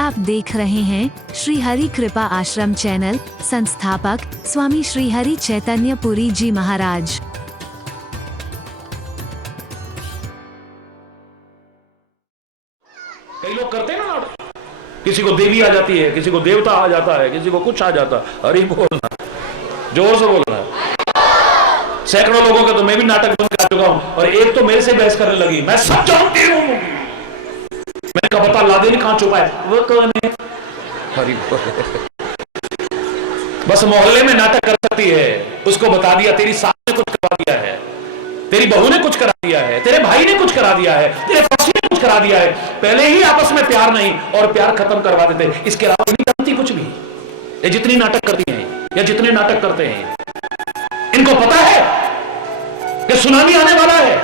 आप देख रहे हैं श्री हरि कृपा आश्रम चैनल। संस्थापक स्वामी श्री हरि चैतन्य पुरी जी महाराज। कई लोग करते हैं ना, किसी को देवी आ जाती है, किसी को देवता आ जाता है, किसी को कुछ आ जाता है। अरे बोलना, जोर से बोलना। सैकड़ों लोगों के तो मैं भी नाटक बंद कर चुका हूं, और एक तो मेरे से बहस करने लगी, मैं सब जानती हूं। मैंने कहा बता लादेन कहां छुपा है, वो कौन है? हरी बस मोहल्ले में नाटक कर सकती है, उसको बता दिया तेरी सास ने कुछ करवा दिया है, तेरी बहू ने कुछ करा दिया है, तेरे भाई ने कुछ करा दिया है, तेरे पड़ोसी ने कुछ करा दिया है। पहले ही आपस में प्यार नहीं और प्यार खत्म करवा देते। इसके अलावा नहीं जानती कुछ भी। ये जितनी नाटक करती हैं या जितने नाटक करते हैं, इनको पता है कि सुनामी आने वाला है।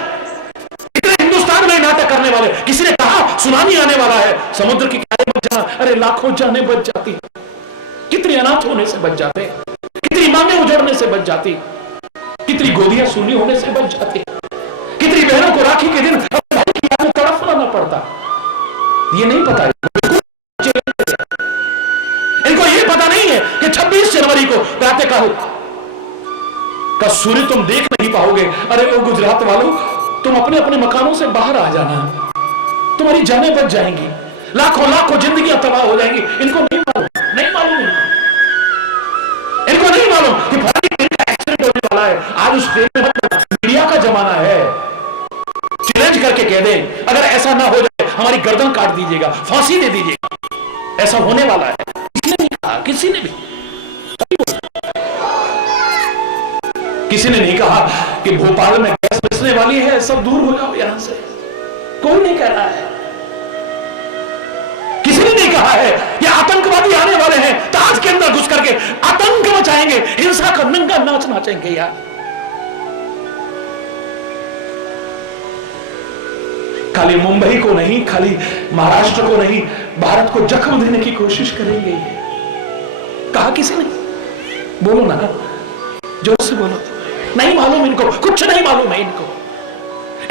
इतने हिंदुस्तान में नाटक करने वाले, किसी ने कहा सुनामी आने वाला है, समुद्र की किनारे बच जाना, अरे लाखों जाने बच जाती, कितनी अनाथ होने से बच जाते, कितनी मांगे उजड़ने से बच जाती, कितनी गोदियां सूनी होने से बच जाती, कितनी बहनों को राखी के दिन अपने भाई की याद में तड़पना न पड़ता। ये नहीं पता है इनको। ये पता नहीं है कि 26 जनवरी को प्रातःकाल का सूर्य तुम देख नहीं पाओगे। अरे ओ गुजरात वालों, तुम अपने अपने मकानों से बाहर आ जाना, तुम्हारी जानें बच जाएंगी, लाखों लाखों जिंदगियां तबाह हो जाएंगी। इनको नहीं मालूम, नहीं मालूम इनको नहीं मालूम कि फलानी ट्रेन का एक्सीडेंट होने वाला है। आज उस ट्रेन में मीडिया का जमाना है, चैलेंज करके कह दें अगर ऐसा ना हो जाए हमारी गर्दन काट दीजिएगा, फांसी दे दीजिएगा। ऐसा होने वाला है। किसी ने नहीं कहा, किसी ने भी किसी ने नहीं कहा कि भोपाल में गैस बचने वाली है, सब दूर हो जाओ यहां से। कोई नहीं कह रहा है। किसी ने नहीं कहा है कि आतंकवादी आने वाले हैं, ताज के अंदर घुस करके आतंक मचाएंगे, हिंसा का नंगा नाच नाचेंगे। यार खाली मुंबई को नहीं, खाली महाराष्ट्र को नहीं, भारत को जख्म देने की कोशिश करेंगे। कहा किसी ने? बोलो ना, जोर से बोलो। नहीं मालूम इनको, कुछ नहीं मालूम है इनको।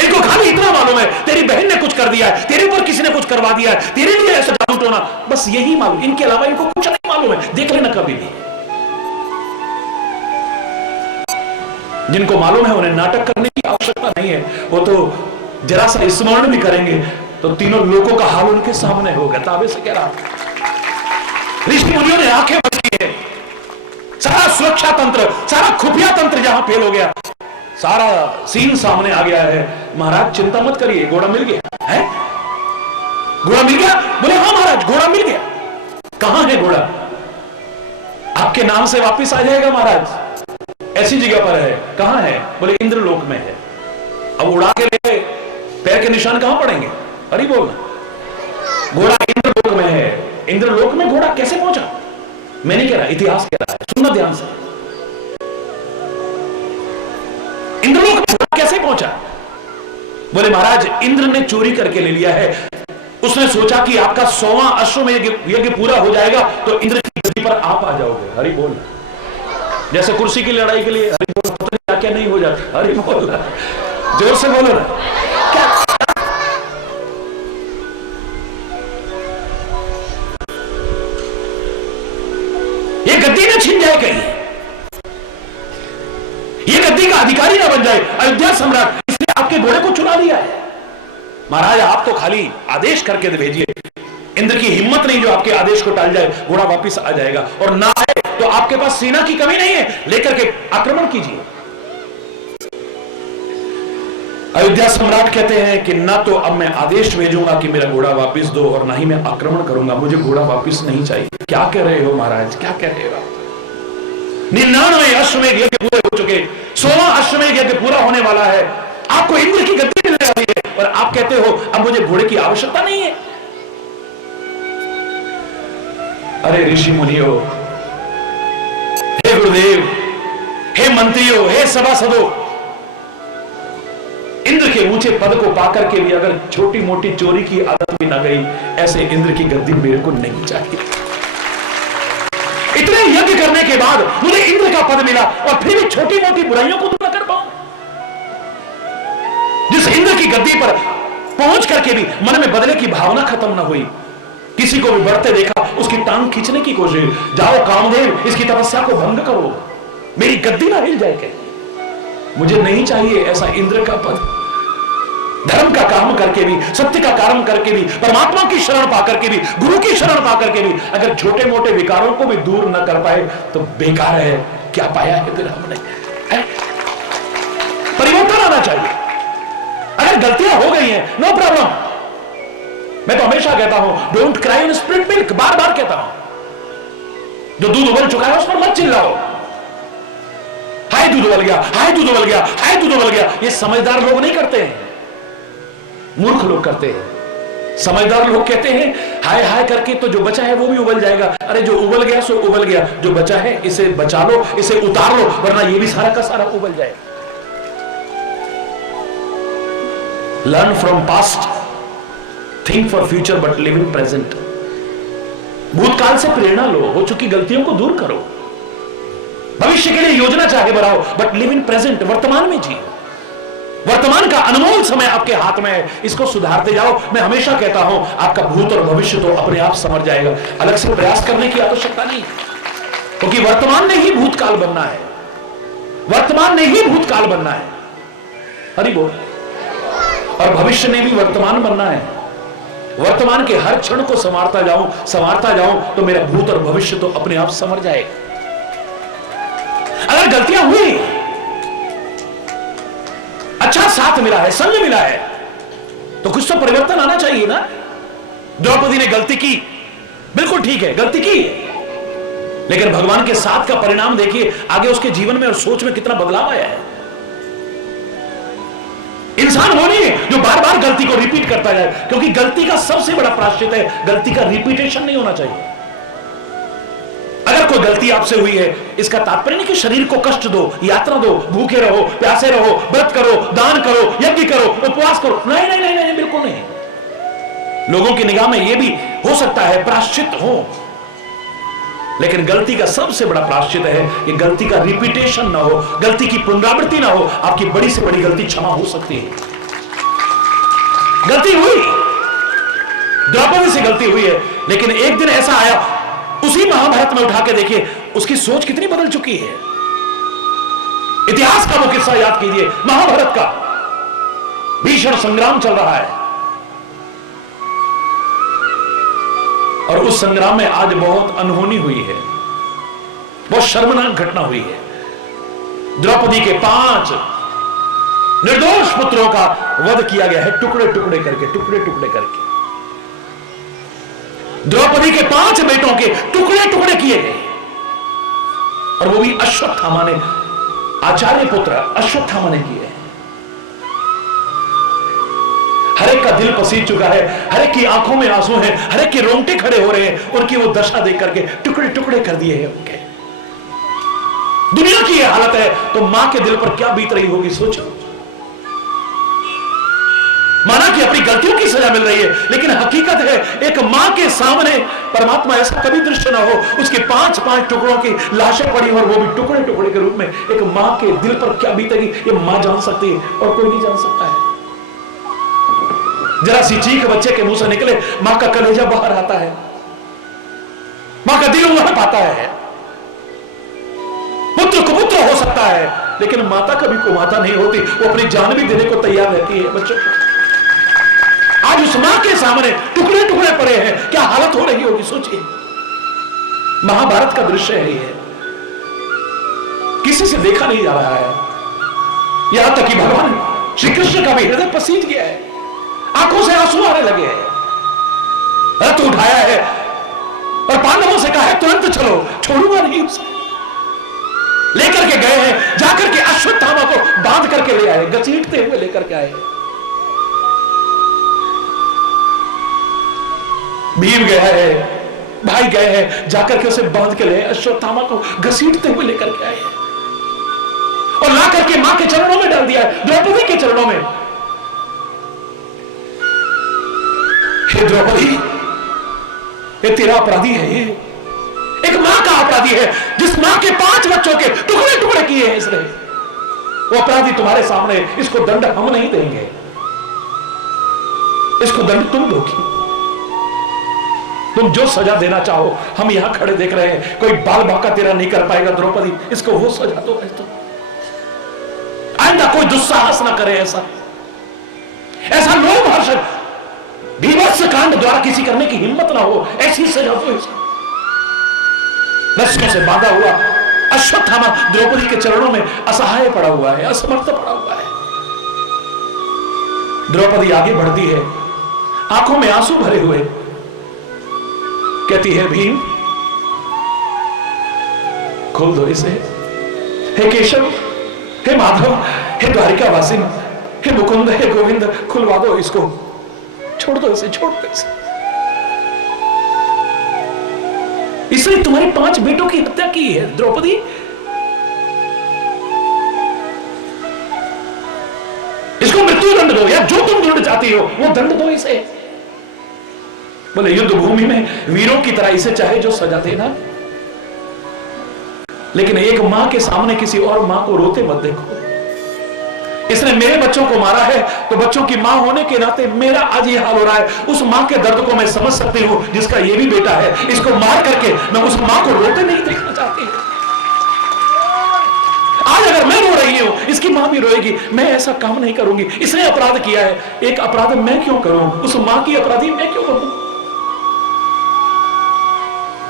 इनको खाली इतना मालूम है तेरी बहन ने कुछ कर दिया है, तेरे ऊपर किसी ने कुछ करवा दिया है, तेरे लिए ऐसा जादू टोना, बस यही मालूम। इनके अलावा इनको कुछ नहीं मालूम है। देख लेना कभी भी। जिनको मालूम है उन्हें नाटक करने की आवश्यकता नहीं है। वो तो जरा सा स्मरण भी करेंगे तो तीनों लोगों का हाल उनके सामने होगा। ताबे से कह रहा, ऋषि मुनियों ने आंखें बंद की है। सारा सुरक्षा तंत्र, सारा खुफिया तंत्र जहां फेल हो गया, सारा सीन सामने आ गया है। महाराज चिंता मत करिए, घोड़ा मिल गया है। घोड़ा मिल गया? बोले हाँ महाराज, घोड़ा मिल गया। कहां है घोड़ा? आपके नाम से वापिस आ जाएगा महाराज, ऐसी जगह पर है। कहां है? बोले इंद्रलोक में है। अब उड़ा के ले, पैर के निशान कहां पड़ेंगे? अरे बोलना, घोड़ा इंद्रलोक में है। इंद्रलोक में घोड़ा कैसे पहुंचा? मैं नहीं कह रहा, इतिहास कह रहा है, सुनना ध्यान से। इंद्रलोक में घोड़ा कैसे पहुंचा? बोले महाराज इंद्र ने चोरी करके ले लिया है। उसने सोचा कि आपका 100वां अश्वमेध यज्ञ पूरा हो जाएगा तो इंद्र की गद्दी पर आप आ जाओगे। हरि बोल। जैसे कुर्सी की लड़ाई के लिए हरि बोल, क्या क्या नहीं हो जाता। हरि बोल, जोर से बोलो ना। क्या ये गद्दी ना छिन जाए कहीं, ये गद्दी का अधिकारी ना बन जाए अयोध्या सम्राट, इसलिए आपके घोड़े को चुरा लिया है। महाराज आप तो खाली आदेश करके भेजिए, इंद्र की हिम्मत नहीं जो आपके आदेश को टाल जाए। घोड़ा वापिस आ जाएगा, और ना आए तो आपके पास सेना की कमी नहीं है, लेकर के आक्रमण कीजिए। अयोध्या सम्राट कहते हैं कि ना तो अब मैं आदेश भेजूंगा कि मेरा घोड़ा वापस दो, और ना ही मैं आक्रमण करूंगा, मुझे घोड़ा वापस नहीं चाहिए। क्या कह रहे हो महाराज, क्या कह रहे हो? 99 अश्वमेध यज्ञ पूरे हो चुके, 100वां अश्वमेध यज्ञ पूरा होने वाला है, आपको इंद्र की गद्दी मिलने वाली है, और आप कहते हो अब मुझे घोड़े की आवश्यकता नहीं है। अरे ऋषि मुनियों, हे गुरुदेव, हे मंत्रियों, हे सभासदों, इंद्र के ऊंचे पद को पाकर के भी अगर छोटी मोटी चोरी की आदत भी ना गई, ऐसे इंद्र की गद्दी मेरे को नहीं चाहिए। इतने यज्ञ करने के बाद मुझे इंद्र का पद मिला, और फिर भी छोटी मोटी बुराइयों को दूर न कर पाऊं। जिस इंद्र की गद्दी पर पहुंच करके भी मन में बदले की भावना खत्म ना हुई, किसी को भी बढ़ते देखा उसकी टांग खींचने की कोशिश, जाओ कामदेव इसकी तपस्या को भंग करो, मेरी गद्दी ना हिल जाए। मुझे नहीं चाहिए ऐसा इंद्र का पद। धर्म का काम करके भी, सत्य का काम करके भी, परमात्मा की शरण पा करके भी, गुरु की शरण पा करके भी अगर छोटे मोटे विकारों को भी दूर न कर पाए तो बेकार है। क्या पाया है फिर हमने? परिवर्तन आना चाहिए। अगर गलतियां हो गई हैं, नो प्रॉब्लम। मैं तो हमेशा कहता हूं don't cry in split milk, बार बार कहता हूं। जो दूध उबल चुका है उस पर मत चिल्लाओ, हाय दूध उबल गया, हाय दूध उबल गया, हाय दूध उबल गया। ये समझदार लोग नहीं करते हैं, मूर्ख लोग करते हैं। समझदार लोग कहते हैं हाय हाय करके तो जो बचा है वो भी उबल जाएगा। अरे जो उबल गया सो उबल गया, जो बचा है इसे बचा लो, इसे उतार लो, वरना ये भी सारा का सारा उबल जाएगा। Learn from past, think for future but live in present. भूतकाल से प्रेरणा लो, हो चुकी गलतियों को दूर करो, भविष्य के लिए योजना चाहे बढ़ाओ, बट लिव इन प्रेजेंट, वर्तमान में जियो। वर्तमान का अनमोल समय आपके हाथ में है, इसको सुधारते जाओ। मैं हमेशा कहता हूं आपका भूत और भविष्य तो अपने आप संवर जाएगा, अलग से प्रयास करने की आवश्यकता नहीं, क्योंकि वर्तमान ने ही भूतकाल बनना है, वर्तमान ने ही भूतकाल बनना है। हरि बोल। और भविष्य ने भी वर्तमान बनना है। वर्तमान के हर क्षण को संवारता जाऊं तो मेरा भूत और भविष्य तो अपने आप संवर जाएगा। अगर गलतियां हुई, अच्छा साथ मिला है, संग मिला है, तो कुछ तो परिवर्तन आना चाहिए ना। द्रौपदी ने गलती की, बिल्कुल ठीक है, गलती की, लेकिन भगवान के साथ का परिणाम देखिए, आगे उसके जीवन में और सोच में कितना बदलाव आया है। इंसान वो नहीं है जो बार बार गलती को रिपीट करता जाए, क्योंकि गलती का सबसे बड़ा प्रायश्चित है गलती का रिपीटेशन नहीं होना चाहिए। अगर कोई गलती आपसे हुई है, इसका तात्पर्य नहीं कि शरीर को कष्ट दो, यात्रा दो, भूखे रहो, प्यासे रहो, व्रत करो, दान करो, यज्ञ करो, उपवास करो। नहीं नहीं नहीं नहीं, बिल्कुल नहीं। लोगों की निगाह में यह भी हो सकता है प्रायश्चित हो, लेकिन गलती का सबसे बड़ा प्रायश्चित है कि गलती का रिपीटेशन ना हो, गलती की पुनरावृत्ति ना हो। आपकी बड़ी से बड़ी गलती क्षमा हो सकती है। गलती हुई, द्रौपदी से गलती हुई है, लेकिन एक दिन ऐसा आया, उसी महाभारत में उठा के देखिए उसकी सोच कितनी बदल चुकी है। इतिहास का वो किस्सा याद कीजिए, महाभारत का भीषण संग्राम चल रहा है, और उस संग्राम में आज बहुत अनहोनी हुई है, बहुत शर्मनाक घटना हुई है। द्रौपदी के 5 निर्दोष पुत्रों का वध किया गया है, टुकड़े टुकड़े करके, टुकड़े टुकड़े करके। द्रौपदी के 5 बेटों के टुकड़े टुकड़े किए गए, और वो भी अश्वत्थामा ने, आचार्य पुत्र अश्वत्थामा ने किए। हर एक का दिल पसीज चुका है, हर एक की आंखों में आंसू हैं, हर एक के रोंगटे खड़े हो रहे हैं, उनकी वो दशा देख करके टुकड़े टुकड़े कर दिए हैं उनके। दुनिया की ये हालत है तो मां के दिल पर क्या बीत रही होगी, सोचो। माना कि अपनी गलतियों की सजा मिल रही है, लेकिन हकीकत है एक मां के सामने परमात्मा ऐसा कभी दृश्य ना हो, उसके 5 टुकड़ों की लाशें पड़ी और वो भी टुकड़े टुकड़े के रूप में। एक मां के दिल पर क्या बीतेगी ये मां जान सकती है, और कोई नहीं जान सकता है। जरा सी चीख बच्चे के मुंह से निकले, मां का कलेजा बाहर आता है, मां का दिल वहां पाता है। पुत्र कुपुत्र हो सकता है, लेकिन माता कभी कुमाता नहीं होती, वो अपनी जान भी देने को तैयार रहती है बच्चों को। आज उस मां के सामने टुकड़े टुकड़े पड़े हैं, क्या हालत हो रही होगी सोचिए। महाभारत का दृश्य है ये, किसी से देखा नहीं जा रहा है। यहां तक कि भगवान श्री कृष्ण का भी हृदय पसीज गया है, आंखों से आंसू आने लगे हैं। रथ उठाया है और पांडवों से कहा है तुरंत चलो, छोड़ूंगा नहीं उसे। लेकर के गए हैं, जाकर के अश्वत्थामा को बांध करके ले आए, घसीटते हुए लेकर के आए। भीम गया है, भाई गए हैं, जाकर के उसे बांध के ले, अश्वत्थामा को घसीटते हुए लेकर के आए और ला करके मां के चरणों में डाल दिया है, द्रौपदी के चरणों में। हे द्रौपदी, ये तेरा अपराधी है, ये एक मां का अपराधी है, जिस मां के 5 बच्चों के टुकड़े टुकड़े किए हैं इसने। वो अपराधी तुम्हारे सामने, इसको दंड हम नहीं देंगे, इसको दंड तुम दोगी। तुम जो सजा देना चाहो हम यहां खड़े देख रहे हैं, कोई बाल बांका तेरा नहीं कर पाएगा द्रौपदी, इसको वो सजा दो भाई। तो आइंदा कोई दुस्साहस ना करे, ऐसा लोभ हर्ष बीभत्स कांड द्वारा किसी करने की हिम्मत ना हो, ऐसी सजा दो। रस्सियों से बांधा हुआ अश्वत्थामा द्रौपदी के चरणों में असहाय पड़ा हुआ है, असमर्थ पड़ा हुआ है। द्रौपदी आगे बढ़ती है, आंखों में आंसू भरे हुए, कहती है भीम खोल दो इसे, हे केशव, हे माधव, हे द्वारिकावासी, हे मुकुंद, हे गोविंद, खुलवा दो इसको, छोड़ दो इसे, छोड़ दो इसे। इसने तुम्हारे 5 बेटों की हत्या की है द्रौपदी, इसको मृत्यु दंड दो, या जो तुम दंड चाहती हो वो दंड दो इसे। बोले युद्ध भूमि में वीरों की तरह इसे चाहे जो सजा देना, लेकिन एक मां के सामने किसी और मां को रोते मत देखो। इसने मेरे बच्चों को मारा है तो बच्चों की मां होने के नाते मेरा आज ये हाल हो रहा है। उस मां के दर्द को मैं समझ सकती हूं जिसका ये भी बेटा है, इसको मार करके मैं उस मां को रोते नहीं देखना चाहती। आज अगर मैं रो रही हूं इसकी मां भी रोएगी, मैं ऐसा काम नहीं करूंगी। इसने अपराध किया है, एक अपराध मैं क्यों करूं, उस मां की अपराधी मैं क्यों करूं।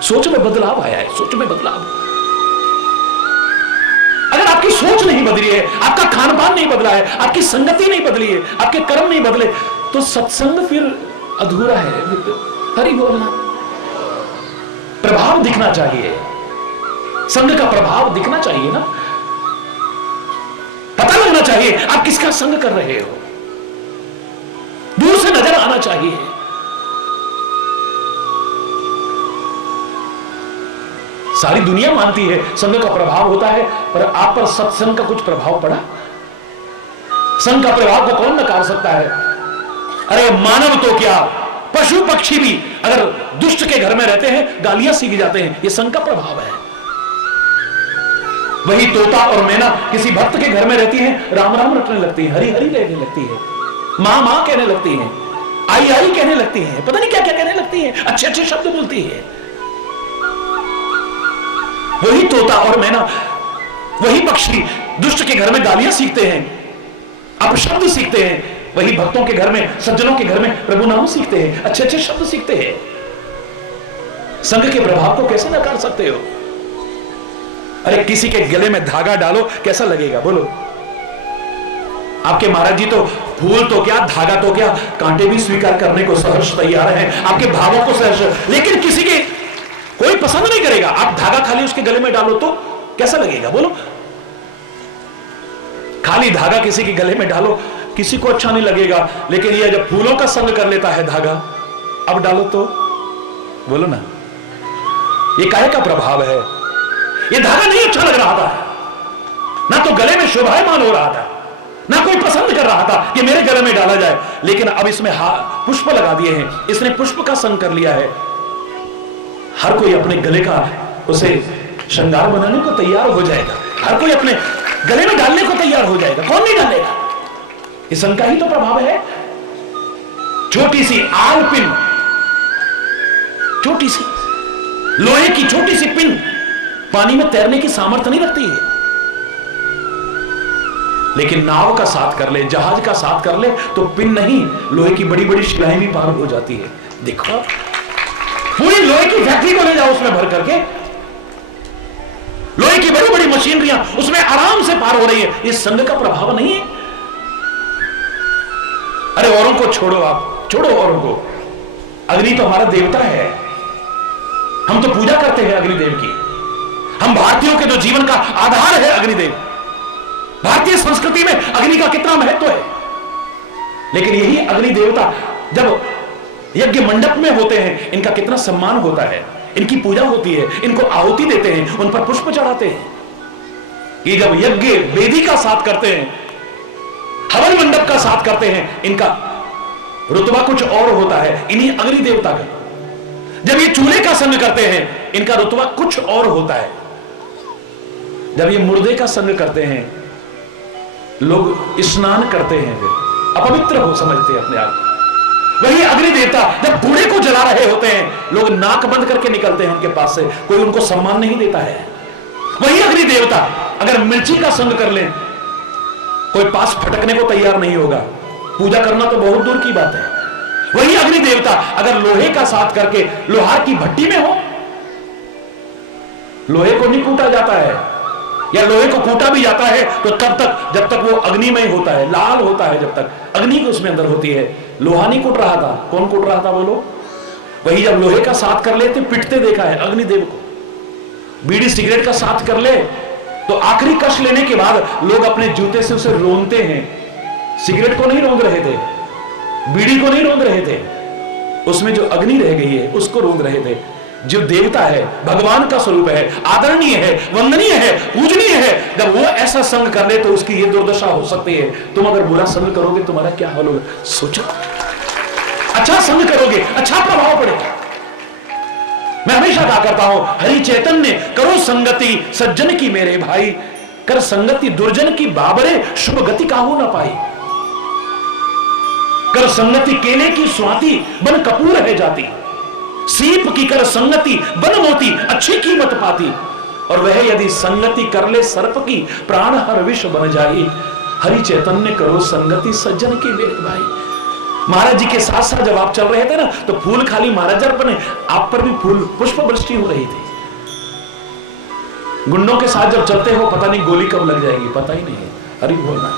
सोच में बदलाव आया है, सोच में बदलाव। अगर आपकी सोच नहीं बदली है, आपका खान पान नहीं बदला है, आपकी संगति नहीं बदली है, आपके कर्म नहीं बदले, तो सत्संग फिर अधूरा है। हरि बोलना, प्रभाव दिखना चाहिए, संग का प्रभाव दिखना चाहिए ना, पता लगना चाहिए आप किसका संग कर रहे हो, दूर से नजर आना चाहिए। सारी दुनिया मानती है संग का प्रभाव होता है, पर आप पर सत्संग का कुछ प्रभाव पड़ा? संग का प्रभाव को कौन नकार सकता है? अरे मानव तो क्या, पशु पक्षी भी अगर दुष्ट के घर में रहते हैं गालियां सीख जाते हैं, यह संग का प्रभाव है। वही तोता और मैना किसी भक्त के घर में रहती हैं, राम राम रटने लगती है, हरि हरि कहने लगती है, मां मां कहने लगती है, आई आई कहने लगती है, पता नहीं क्या क्या कहने लगती है, अच्छे अच्छे शब्द बोलती है। वही तोता और मैना, वही पक्षी दुष्ट के घर में गालियां सीखते हैं, अपशब्द सीखते हैं। वही भक्तों के घर में, सज्जनों के घर में प्रभु नाम सीखते हैं, अच्छे अच्छे शब्द सीखते हैं। संग के प्रभाव को कैसे नकार सकते हो? अरे किसी के गले में धागा डालो, कैसा लगेगा बोलो? आपके महाराज जी तो फूल तो क्या, धागा तो क्या, कांटे भी स्वीकार करने को सहर्ष तैयार हैं, आपके भावों को सहर्ष। लेकिन किसी के कोई पसंद नहीं करेगा, आप धागा खाली उसके गले में डालो तो कैसा लगेगा बोलो? खाली धागा किसी के गले में डालो, किसी को अच्छा नहीं लगेगा। लेकिन ये जब फूलों का संग कर लेता है धागा, अब डालो तो बोलो ना, ये काहे का प्रभाव है? ये धागा नहीं अच्छा लग रहा था, ना तो गले में शोभायमान हो रहा था, ना कोई पसंद कर रहा था कि मेरे गले में डाला जाए। लेकिन अब इसमें पुष्प लगा दिए हैं, इसने पुष्प का संग कर लिया है। हर कोई अपने गले का उसे श्रृंगार बनाने को तैयार हो जाएगा, हर कोई अपने गले में डालने को तैयार हो जाएगा। कौन नहीं डालेगा? इस संग का ही तो प्रभाव है। छोटी सी आल पिन, छोटी सी लोहे की छोटी सी पिन पानी में तैरने की सामर्थ्य नहीं रखती है, लेकिन नाव का साथ कर ले, जहाज का साथ कर ले तो पिन नहीं, लोहे की बड़ी बड़ी शिलाएं भी पार हो जाती है। देखो पूरी लोहे की फैक्ट्री को ले जाओ, उसमें भर करके लोहे की बड़ी बड़ी मशीनरियां उसमें आराम से पार हो रही है। इस संग का प्रभाव नहीं है। अरे औरों को छोड़ो, आप छोड़ो औरों को, अग्नि तो हमारा देवता है, हम तो पूजा करते हैं अग्निदेव की। हम भारतीयों के जो जीवन का आधार है अग्निदेव, भारतीय संस्कृति में अग्नि का कितना महत्व है। लेकिन यही अग्नि देवता जब यज्ञ मंडप में होते हैं, इनका कितना सम्मान होता है, इनकी पूजा होती है, इनको आहुति देते हैं, उन पर पुष्प चढ़ाते हैं। ये जब यज्ञ वेदी का साथ करते हैं, हवन मंडप का साथ करते हैं, इनका रुतबा कुछ और होता है, इन्हीं अग्नि देवता का। जब ये चूल्हे का संग करते हैं, इनका रुतबा कुछ और होता है। जब ये मुर्दे का संग करते हैं, लोग स्नान करते हैं, फिर अपवित्र हो समझते हैं अपने आप। वही अग्नि देवता जब बूढ़े को जला रहे होते हैं, लोग नाक बंद करके निकलते हैं उनके पास से, कोई उनको सम्मान नहीं देता है। वही अग्नि देवता अगर मिर्ची का संग कर ले, कोई पास फटकने को तैयार नहीं होगा, पूजा करना तो बहुत दूर की बात है। वही अग्नि देवता अगर लोहे का साथ करके लोहार की भट्टी में हो, लोहे को नहीं कूटा जाता है, या लोहे को कूटा भी जाता है तो तब तक जब तक वो अग्निमय होता है, लाल होता है, जब तक अग्नि उसमें अंदर होती है। लोहा नहीं कूट रहा था, कौन कूट रहा था बोलो? वही जब लोहे का साथ कर लेते पिटते देखा है अग्निदेव को। बीड़ी सिगरेट का साथ कर ले तो आखिरी कश लेने के बाद लोग अपने जूते से उसे रोंदते हैं। सिगरेट को नहीं रोंद रहे थे, बीड़ी को नहीं रोंद रहे थे, उसमें जो अग्नि रह गई है उसको रोंद रहे थे। जो देवता है, भगवान का स्वरूप है, आदरणीय है, वंदनीय है, पूजनीय है, जब वो ऐसा संग कर ले तो उसकी ये दुर्दशा हो सकती है। तुम अगर बुरा संग करोगे तुम्हारा क्या हाल होगा, सोचो। अच्छा संग करोगे, अच्छा प्रभाव पड़ेगा। मैं हमेशा कहा करता हूं, हरि चैतन्य करो संगति सज्जन की मेरे भाई, कर संगति दुर्जन की बाबरे शुभ गति काहू ना पाई। कर संगति केले की स्वाति बन कपूर है जाती, सीप की कर संगति बन मोती अच्छी कीमत पाती, और वह यदि संगति कर ले सर्प की प्राण हर विष बन जाए। हरि चैतन्य करो संगति सज्जन की मेरे भाई। महाराज जी के साथ साथ जब आप चल रहे थे ना तो फूल खाली महाराज बने, आप पर भी फूल पुष्प वृष्टि हो रही थी। गुंडों के साथ जब चलते हो पता नहीं गोली कब लग जाएगी, पता ही नहीं है। अरे बोलना,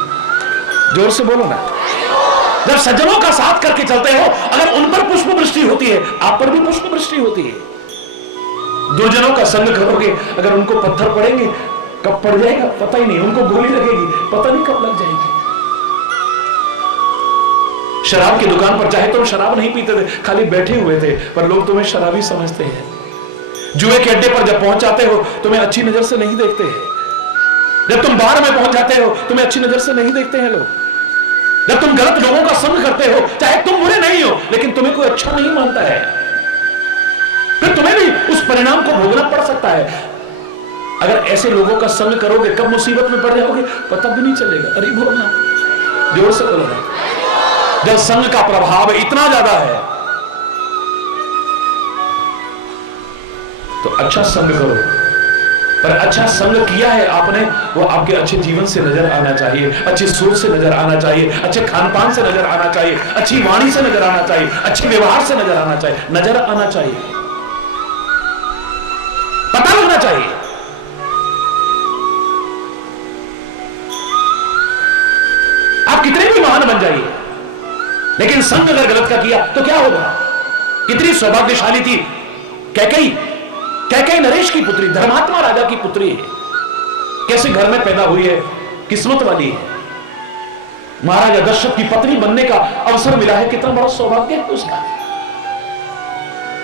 जोर से बोलो ना। जब सज्जनों का साथ करके चलते हो, अगर उन पर पुष्प वृष्टि होती है आप पर भी पुष्प वृष्टि होती है। दुर्जनों का संग करोगे, अगर उनको पत्थर पड़ेंगे कब पड़ जाएगा पता ही नहीं, उनको गोली लगेगी पता नहीं कब लग जाएगी। शराब की दुकान पर चाहे तुम शराब नहीं पीते थे, खाली बैठे हुए थे, पर लोग तुम्हें शराबी समझते हैं। जुए के अड्डे पर जब पहुंच जाते हो तुम्हें अच्छी नजर से नहीं देखते हैं। जब तुम बार में पहुंच जाते हो तुम्हें अच्छी नजर से नहीं देखते हैं लोग। जब तुम गलत लोगों का संग करते हो, चाहे तुम बुरे नहीं हो लेकिन तुम्हें कोई अच्छा नहीं मानता है, फिर तुम्हें भी उस परिणाम को भोगना पड़ सकता है। अगर ऐसे लोगों का संग करोगे कब मुसीबत में पड़ जाओगे पता भी नहीं चलेगा। अरे बोलना, जोर से बोलना। जब संग का प्रभाव इतना ज्यादा है तो अच्छा संग करो, पर अच्छा संग किया है आपने वो आपके अच्छे जीवन से नजर आना चाहिए, अच्छी सोच से नजर आना चाहिए, अच्छे खान पान से नजर आना चाहिए, अच्छी वाणी से नजर आना चाहिए, अच्छे व्यवहार से नजर आना चाहिए, नजर आना चाहिए, पता लगना चाहिए। आप कितने भी महान बन जाइए लेकिन संग अगर गलत का किया तो क्या होगा। कितनी सौभाग्यशाली थी कैकेयी, कैकेयी नरेश की पुत्री, धर्मात्मा राजा की पुत्री है, कैसे घर में पैदा हुई है, किस्मत वाली है। महाराजा दशरथ की पत्नी बनने का अवसर मिला है, कितना बड़ा सौभाग्य है उसका।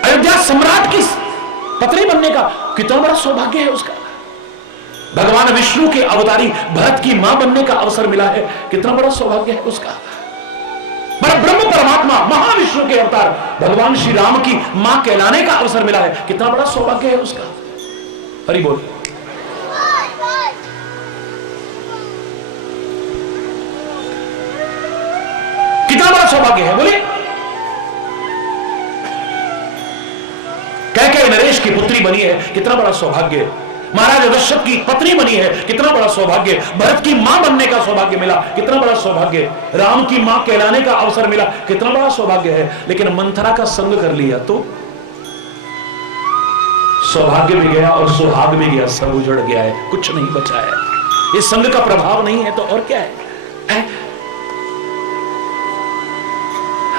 अयोध्या सम्राट की पत्नी बनने का कितना बड़ा सौभाग्य है उसका। भगवान विष्णु के अवतारी भरत की मां बनने का अवसर मिला है, कितना बड़ा सौभाग्य है उसका। ब्रह्म परमात्मा महाविष्णु के अवतार भगवान श्री राम की मां कहलाने का अवसर मिला है, कितना बड़ा सौभाग्य है उसका। हरि बोल। कितना बड़ा सौभाग्य है बोलिए। कैकेयी नरेश की पुत्री बनी है, कितना बड़ा सौभाग्य है। महाराज दशरथ की पत्नी बनी है, कितना बड़ा सौभाग्य। भरत की मां बनने का सौभाग्य मिला, कितना बड़ा सौभाग्य। राम की मां कहलाने का अवसर मिला, कितना बड़ा सौभाग्य है। लेकिन मंथरा का संग कर लिया तो सौभाग्य भी गया और सुहाग भी गया, सब उजड़ गया है, कुछ नहीं बचा है। ये संग का प्रभाव नहीं है तो और क्या है।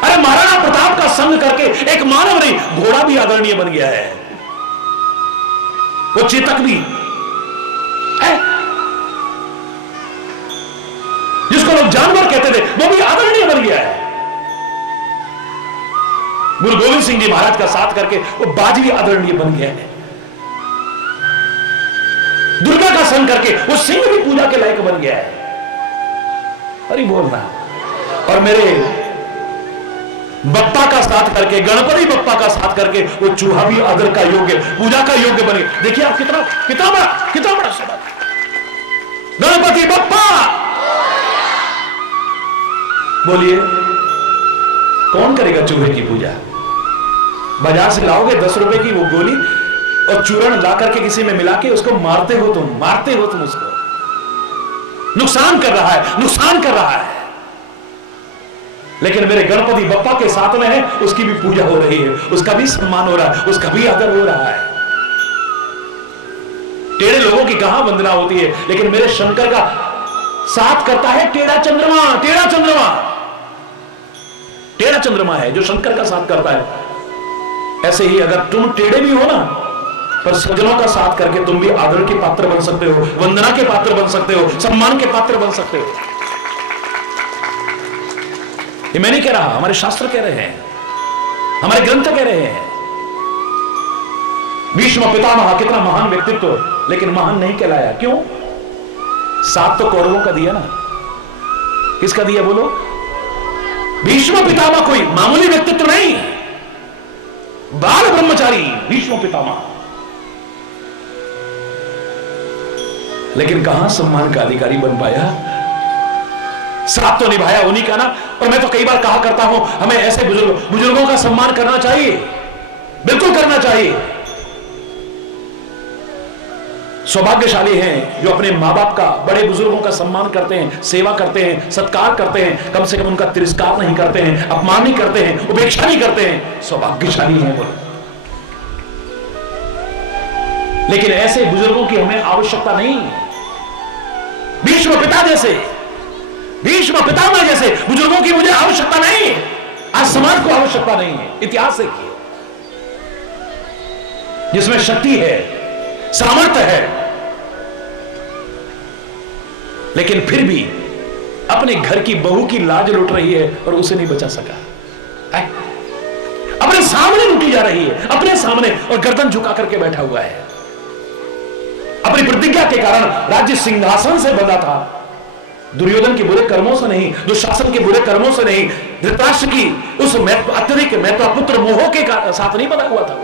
अरे महाराणा प्रताप का संग करके एक मानव नहीं घोड़ा भी आदरणीय बन गया है, वो चेतक भी है, जिसको लोग जानवर कहते थे वो भी आदरणीय बन गया है। गुरु गोविंद सिंह जी महाराज का साथ करके वो बाज भी आदरणीय बन गया है। दुर्गा का संग करके वो सिंह भी पूजा के लायक बन गया है। अरे बोल रहा। और मेरे बप्पा का साथ करके, गणपति बप्पा का साथ करके वो चूहा भी आदर का योग्य, पूजा का योग्य बने। देखिए आप कितना बड़ा सवाल। गणपति बप्पा बोलिए, कौन करेगा चूहे की पूजा? बाजार से लाओगे 10 रुपए की वो गोली और चूर्ण ला करके किसी में मिला के उसको मारते हो तुम उसको। नुकसान कर रहा है, नुकसान कर रहा है। लेकिन मेरे गणपति बप्पा के साथ में है, उसकी भी पूजा हो रही है, उसका भी सम्मान हो रहा है, उसका भी आदर हो रहा है। टेढ़े लोगों की कहां वंदना होती है, लेकिन मेरे शंकर का साथ करता है टेढ़ा चंद्रमा। टेढ़ा चंद्रमा, टेढ़ा चंद्रमा है जो शंकर का साथ करता है। ऐसे ही अगर तुम टेढ़े भी हो ना, पर सज्जनों का साथ करके तुम भी आदर के पात्र बन सकते हो, वंदना के पात्र बन सकते हो, सम्मान के पात्र बन सकते हो। ये मैं नहीं कह रहा, हमारे शास्त्र कह रहे हैं, हमारे ग्रंथ कह रहे हैं। भीष्म पितामह कितना महान व्यक्तित्व, लेकिन महान नहीं कहलाया। क्यों? साथ तो कौरवों का दिया ना। किसका दिया बोलो? भीष्म पितामह कोई मामूली व्यक्तित्व नहीं, बाल ब्रह्मचारी भीष्म पितामह। लेकिन कहां सम्मान का अधिकारी बन पाया? साथ तो निभाया उन्हीं का ना। और मैं तो कई बार कहा करता हूं, हमें ऐसे बुजुर्गों का सम्मान करना चाहिए, बिल्कुल करना चाहिए। सौभाग्यशाली हैं जो अपने मां बाप का, बड़े बुजुर्गों का सम्मान करते हैं, सेवा करते हैं, सत्कार करते हैं, कम से कम उनका तिरस्कार नहीं करते हैं, अपमान नहीं करते हैं, उपेक्षा नहीं करते हैं। सौभाग्यशाली हैं वो। लेकिन ऐसे बुजुर्गों की हमें आवश्यकता नहीं। भीष्म पिता जैसे, भीष्म पितामह जैसे बुजुर्गों की मुझे आवश्यकता नहीं है। आज समाज को आवश्यकता नहीं है। इतिहास है जिसमें शक्ति है, सामर्थ्य है, लेकिन फिर भी अपने घर की बहू की लाज लुट रही है और उसे नहीं बचा सका है? अपने सामने लुटी जा रही है, अपने सामने, और गर्दन झुका करके बैठा हुआ है। अपनी प्रतिज्ञा के कारण राज्य सिंहासन से बंधा था, दुर्योधन के बुरे कर्मों से नहीं, दुशासन के बुरे कर्मों से नहीं, धृतराष्ट्र की उस अत्यधिक महत्वपुत्र मोह के साथ नहीं बंधा हुआ था।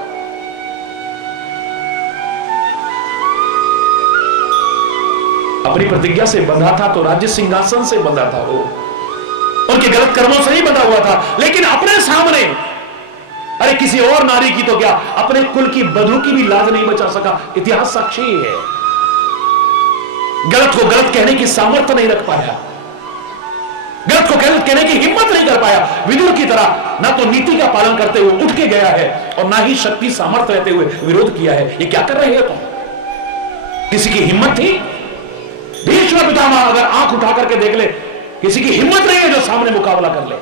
अपनी प्रतिज्ञा से बंधा था तो राज्य सिंहासन से बंधा था वो, उनके गलत कर्मों से नहीं बंधा हुआ था। लेकिन अपने सामने, अरे किसी और नारी की तो क्या, अपने कुल की बधू की भी लाज नहीं बचा सका। इतिहास साक्षी है। गलत को गलत कहने की सामर्थ्य नहीं रख पाया, गलत को गलत कहने की हिम्मत नहीं कर पाया। विदुर की तरह ना तो नीति का पालन करते हुए उठ के गया है और ना ही शक्ति सामर्थ्य रहते हुए विरोध किया है। ये क्या कर रहे हो तुम? किसी की हिम्मत थी? भीष्म पितामह अगर आंख उठा करके देख ले, किसी की हिम्मत नहीं है जो सामने मुकाबला कर ले।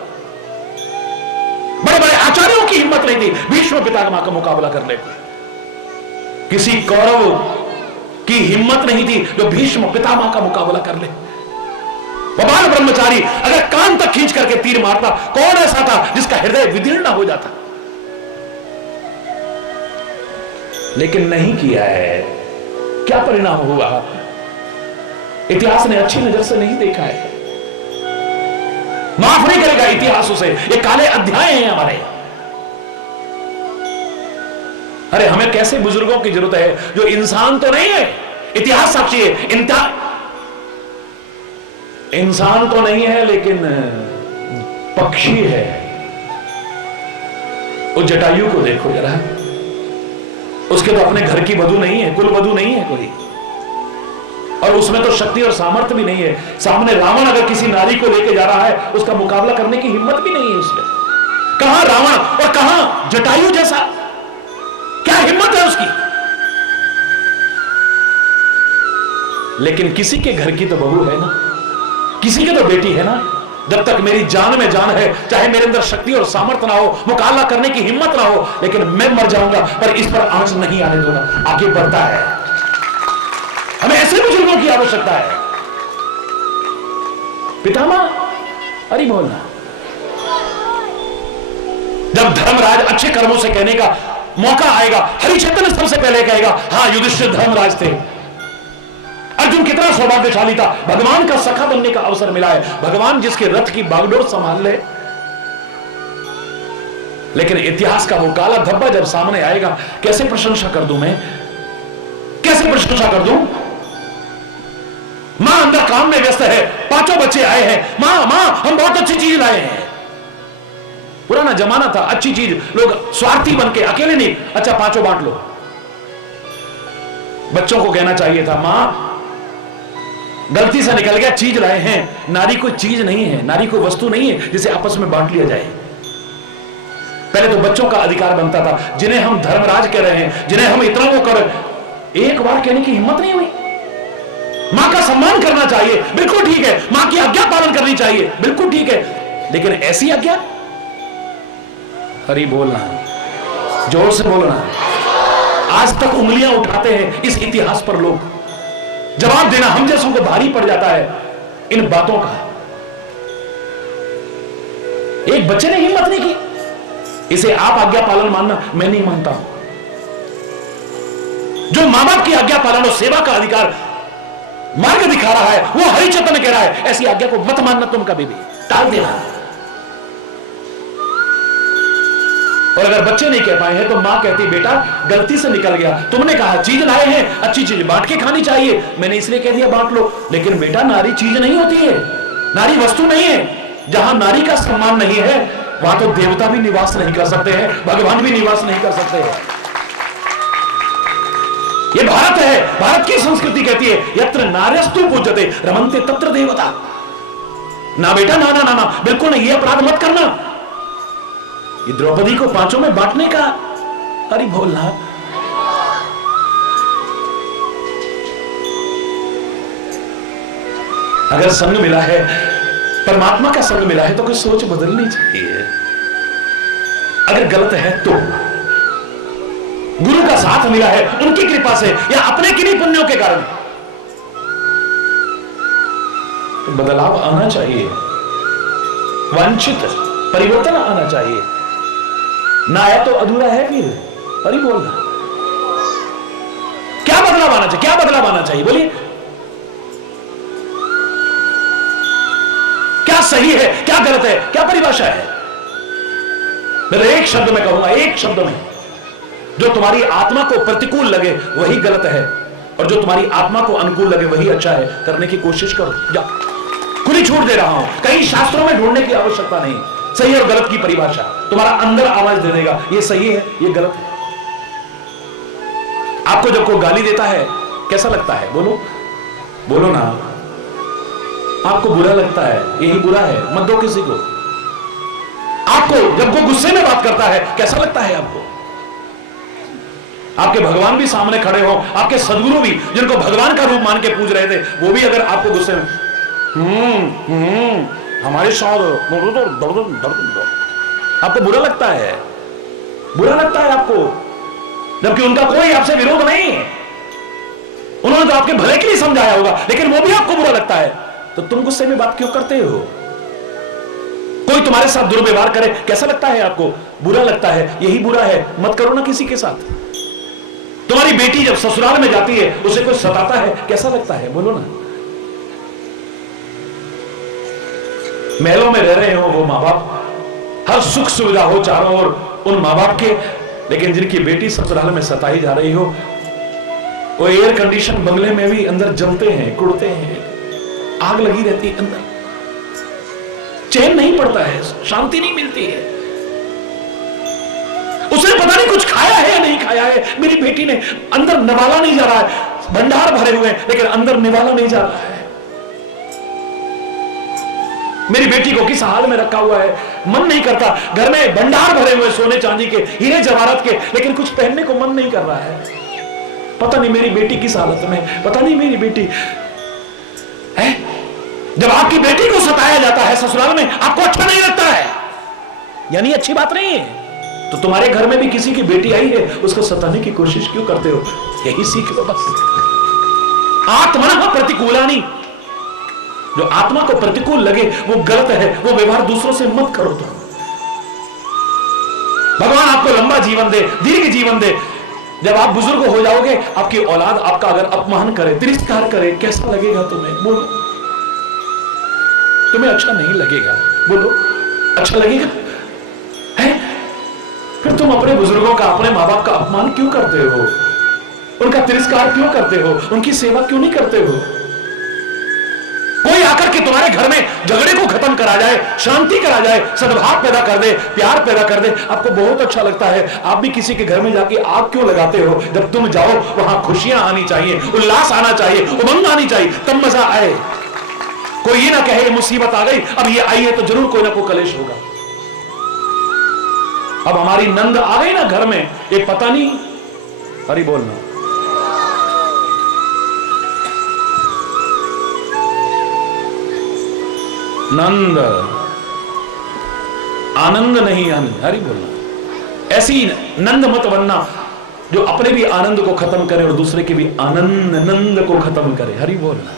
बड़े बड़े आचार्यों की हिम्मत नहीं थी भीष्म पितामह का मुकाबला करने को। किसी कौरव की हिम्मत नहीं थी जो भीष्म पितामह का मुकाबला कर ले। बाल ब्रह्मचारी अगर कान तक खींच करके तीर मारता, कौन ऐसा था जिसका हृदय विदीर्ण हो जाता? लेकिन नहीं किया है। क्या परिणाम हुआ? इतिहास ने अच्छी नजर से नहीं देखा है। माफ नहीं करेगा इतिहास उसे। ये काले अध्याय हैं हमारे। अरे हमें कैसे बुजुर्गों की जरूरत है जो इंसान तो नहीं है, इतिहास साक्षी है, इंसान तो नहीं है लेकिन पक्षी है। उस जटायु को देखो जरा, उसके तो अपने घर की वधू नहीं है, कुल वधू नहीं है कोई, और उसमें तो शक्ति और सामर्थ्य भी नहीं है। सामने रावण अगर किसी नारी को लेके जा रहा है, उसका मुकाबला करने की हिम्मत भी नहीं है उसमें। कहां रावण और कहां जटायु जैसा? क्या हिम्मत है उसकी? लेकिन किसी के घर की तो बहू है ना, किसी की तो बेटी है ना। जब तक मेरी जान में जान है, चाहे मेरे अंदर शक्ति और सामर्थ्य ना हो, मुकाबला करने की हिम्मत ना हो, लेकिन मैं मर जाऊंगा पर इस पर आंच नहीं आने दूंगा। आगे बढ़ता है। हमें ऐसे बुजुर्गों की आवश्यकता है। पितामह अरे बोलना, जब धर्मराज अच्छे कर्मों से कहने का मौका आएगा, हरिश्चंद्र सबसे पहले कहेगा हां युधिष्ठिर धर्मराज थे। अर्जुन कितना सौभाग्यशाली था, भगवान का सखा बनने का अवसर मिला है। भगवान जिसके रथ की बागडोर संभाल ले। लेकिन इतिहास का वो काला धब्बा जब सामने आएगा, कैसे प्रशंसा कर दूं मैं, कैसे प्रशंसा कर दूं? मां अंदर काम में व्यस्त है, 5 बच्चे आए हैं, मां मां हम बहुत अच्छी चीज लाए हैं। पुराना जमाना था, अच्छी चीज लोग स्वार्थी बन के अकेले नहीं, अच्छा पांचों बांट लो। बच्चों को कहना चाहिए था, मां गलती से निकल गया, चीज लाए हैं। नारी कोई चीज नहीं है, नारी कोई वस्तु नहीं है जिसे आपस में बांट लिया जाए। पहले तो बच्चों का अधिकार बनता था, जिन्हें हम धर्मराज कह रहे हैं, जिन्हें हम इतना वो कर, एक बार कहने की हिम्मत नहीं हुई। मां का सम्मान करना चाहिए, बिल्कुल ठीक है। मां की आज्ञा पालन करनी चाहिए, बिल्कुल ठीक है। लेकिन ऐसी आज्ञा, हरी बोलना, जोर से बोलना। आज तक उंगलियां उठाते हैं इस इतिहास पर लोग। जवाब देना हम जैसों को भारी पड़ जाता है इन बातों का। एक बच्चे ने हिम्मत नहीं की। इसे आप आज्ञा पालन मानना, मैं नहीं मानता हूं। जो मां बाप की आज्ञा पालन और सेवा का अधिकार मार्ग दिखा रहा है, वो हरि चैतन्य कह रहा है, ऐसी आज्ञा को मत मानना तुम कभी भी, टाल देना। और अगर बच्चे नहीं कह पाए हैं तो मां कहती, बेटा गलती से निकल गया, तुमने कहा चीज लाए हैं, अच्छी चीज बांट के खानी चाहिए, मैंने इसलिए कह दिया बांट लो। लेकिन बेटा नारी चीज नहीं होती है, नारी वस्तु नहीं है। जहां नारी का सम्मान नहीं है वहां तो देवता भी निवास नहीं कर सकते हैं, भगवान भी निवास नहीं कर सकते हैं। ये भारत है, भारत की संस्कृति कहती है, यत्र नार्यस्तु पूज्यते रमन्ते तत्र देवता। ना बेटा, ना ना ना ना, बिल्कुल नहीं, ये अपराध मत करना। ये द्रौपदी को पांचों में बांटने का, अरे बोलना। अगर संग मिला है, परमात्मा का संग मिला है, तो कोई सोच बदलनी चाहिए। अगर गलत है तो गुरु का साथ मिला है उनकी कृपा से या अपने किन्हीं पुण्यों के कारण, तो बदलाव आना चाहिए, वांछित परिवर्तन आना चाहिए। ना आया तो अधूरा है फिर, अरे बोलना। क्या बदलाव आना चाहिए, क्या बदलाव आना चाहिए, बोलिए। क्या सही है, क्या गलत है, क्या परिभाषा है? मैं एक शब्द में कहूंगा, एक शब्द में, जो तुम्हारी आत्मा को प्रतिकूल लगे वही गलत है, और जो तुम्हारी आत्मा को अनुकूल लगे वही अच्छा है। करने की कोशिश करो। जा, खुली छूट दे रहा हूं, कहीं शास्त्रों में ढूंढने की आवश्यकता नहीं। सही और गलत की परिभाषा तुम्हारा अंदर आवाज दे देगा, ये सही है, ये गलत है। आपको जब कोई गाली देता है कैसा लगता है, बोलो बोलो ना। आपको बुरा लगता है, यही बुरा है, मत दो किसी को। आपको जब कोई गुस्से में बात करता है कैसा लगता है आपको? आपके भगवान भी सामने खड़े हो, आपके सदगुरु भी जिनको भगवान का रूप मान के पूज रहे थे, वो भी अगर आपको गुस्से में हमारे साथ आपको बुरा लगता है, बुरा लगता है आपको, जबकि उनका कोई आपसे विरोध नहीं है। उन्होंने तो आपके भले के लिए समझाया होगा, लेकिन वो भी आपको बुरा लगता है, तो तुम गुस्से में बात क्यों करते हो? कोई तुम्हारे साथ दुर्व्यवहार करे कैसा लगता है आपको? बुरा लगता है, यही बुरा है, मत करो ना किसी के साथ। तुम्हारी बेटी जब ससुराल में जाती है उसे कोई सताता है कैसा लगता है, बोलो ना। महलों में रह रहे हो वो माँ बाप, हर सुख सुविधा हो चारों ओर उन माँ बाप के, लेकिन जिनकी बेटी ससुराल में सताई जा रही हो, वो एयर कंडीशन बंगले में भी अंदर जलते हैं, कुड़ते हैं, आग लगी रहती है अंदर, चैन नहीं पड़ता है, शांति नहीं मिलती है। उसने पता नहीं कुछ खाया है या नहीं खाया है, मेरी बेटी ने अंदर निवाला नहीं जा रहा है, भंडार भरे हुए हैं लेकिन अंदर निवाला नहीं जा रहा है। मेरी बेटी को किस हाल में रखा हुआ है, मन नहीं करता। घर में भंडार भरे हुए सोने चांदी के, हीरे जवाहरात के, लेकिन कुछ पहनने को मन नहीं कर रहा है। पता नहीं मेरी बेटी किस हालत में, पता नहीं मेरी बेटी है। जब आपकी बेटी को सताया जाता है ससुराल में, आपको अच्छा नहीं लगता है, यानी अच्छी बात नहीं है। तो तुम्हारे घर में भी किसी की बेटी आई है, उसको सताने की कोशिश क्यों करते हो? यही सीख लो बस। आत्मनः प्रतिकूलानि, जो आत्मा को प्रतिकूल लगे वो गलत है, वो व्यवहार दूसरों से मत करो। तुम भगवान आपको लंबा जीवन दे, दीर्घ जीवन दे। जब आप बुजुर्ग हो जाओगे, आपकी औलाद आपका अगर अपमान करे, तिरस्कार करे, कैसा लगेगा तुम्हें? बोलो, तुम्हें अच्छा नहीं लगेगा, बोलो अच्छा लगेगा है? फिर तुम अपने बुजुर्गों का, अपने माँ बाप का अपमान क्यों करते हो? उनका तिरस्कार क्यों करते हो? उनकी सेवा क्यों नहीं करते हो? कोई आकर कि तुम्हारे घर में झगड़े को खत्म करा जाए, शांति करा जाए, सद्भाव पैदा कर दे, प्यार पैदा कर दे, आपको बहुत अच्छा लगता है। आप भी किसी के घर में जाके आग क्यों लगाते हो? जब तुम जाओ वहां खुशियां आनी चाहिए, उल्लास आना चाहिए, उमंग आनी चाहिए, तब मजा आए। कोई ये ना कहे ये मुसीबत आ गई, अब ये आई है तो जरूर कोई ना कोई कलेश होगा। अब हमारी नंद आ गई ना घर में, ये पता नहीं, हरी बोलना, नंद आनंद नहीं आनंद, हरी बोलना। ऐसी नंद मत बनना जो अपने भी आनंद को खत्म करे और दूसरे के भी आनंद नंद को खत्म करे। हरी बोलना,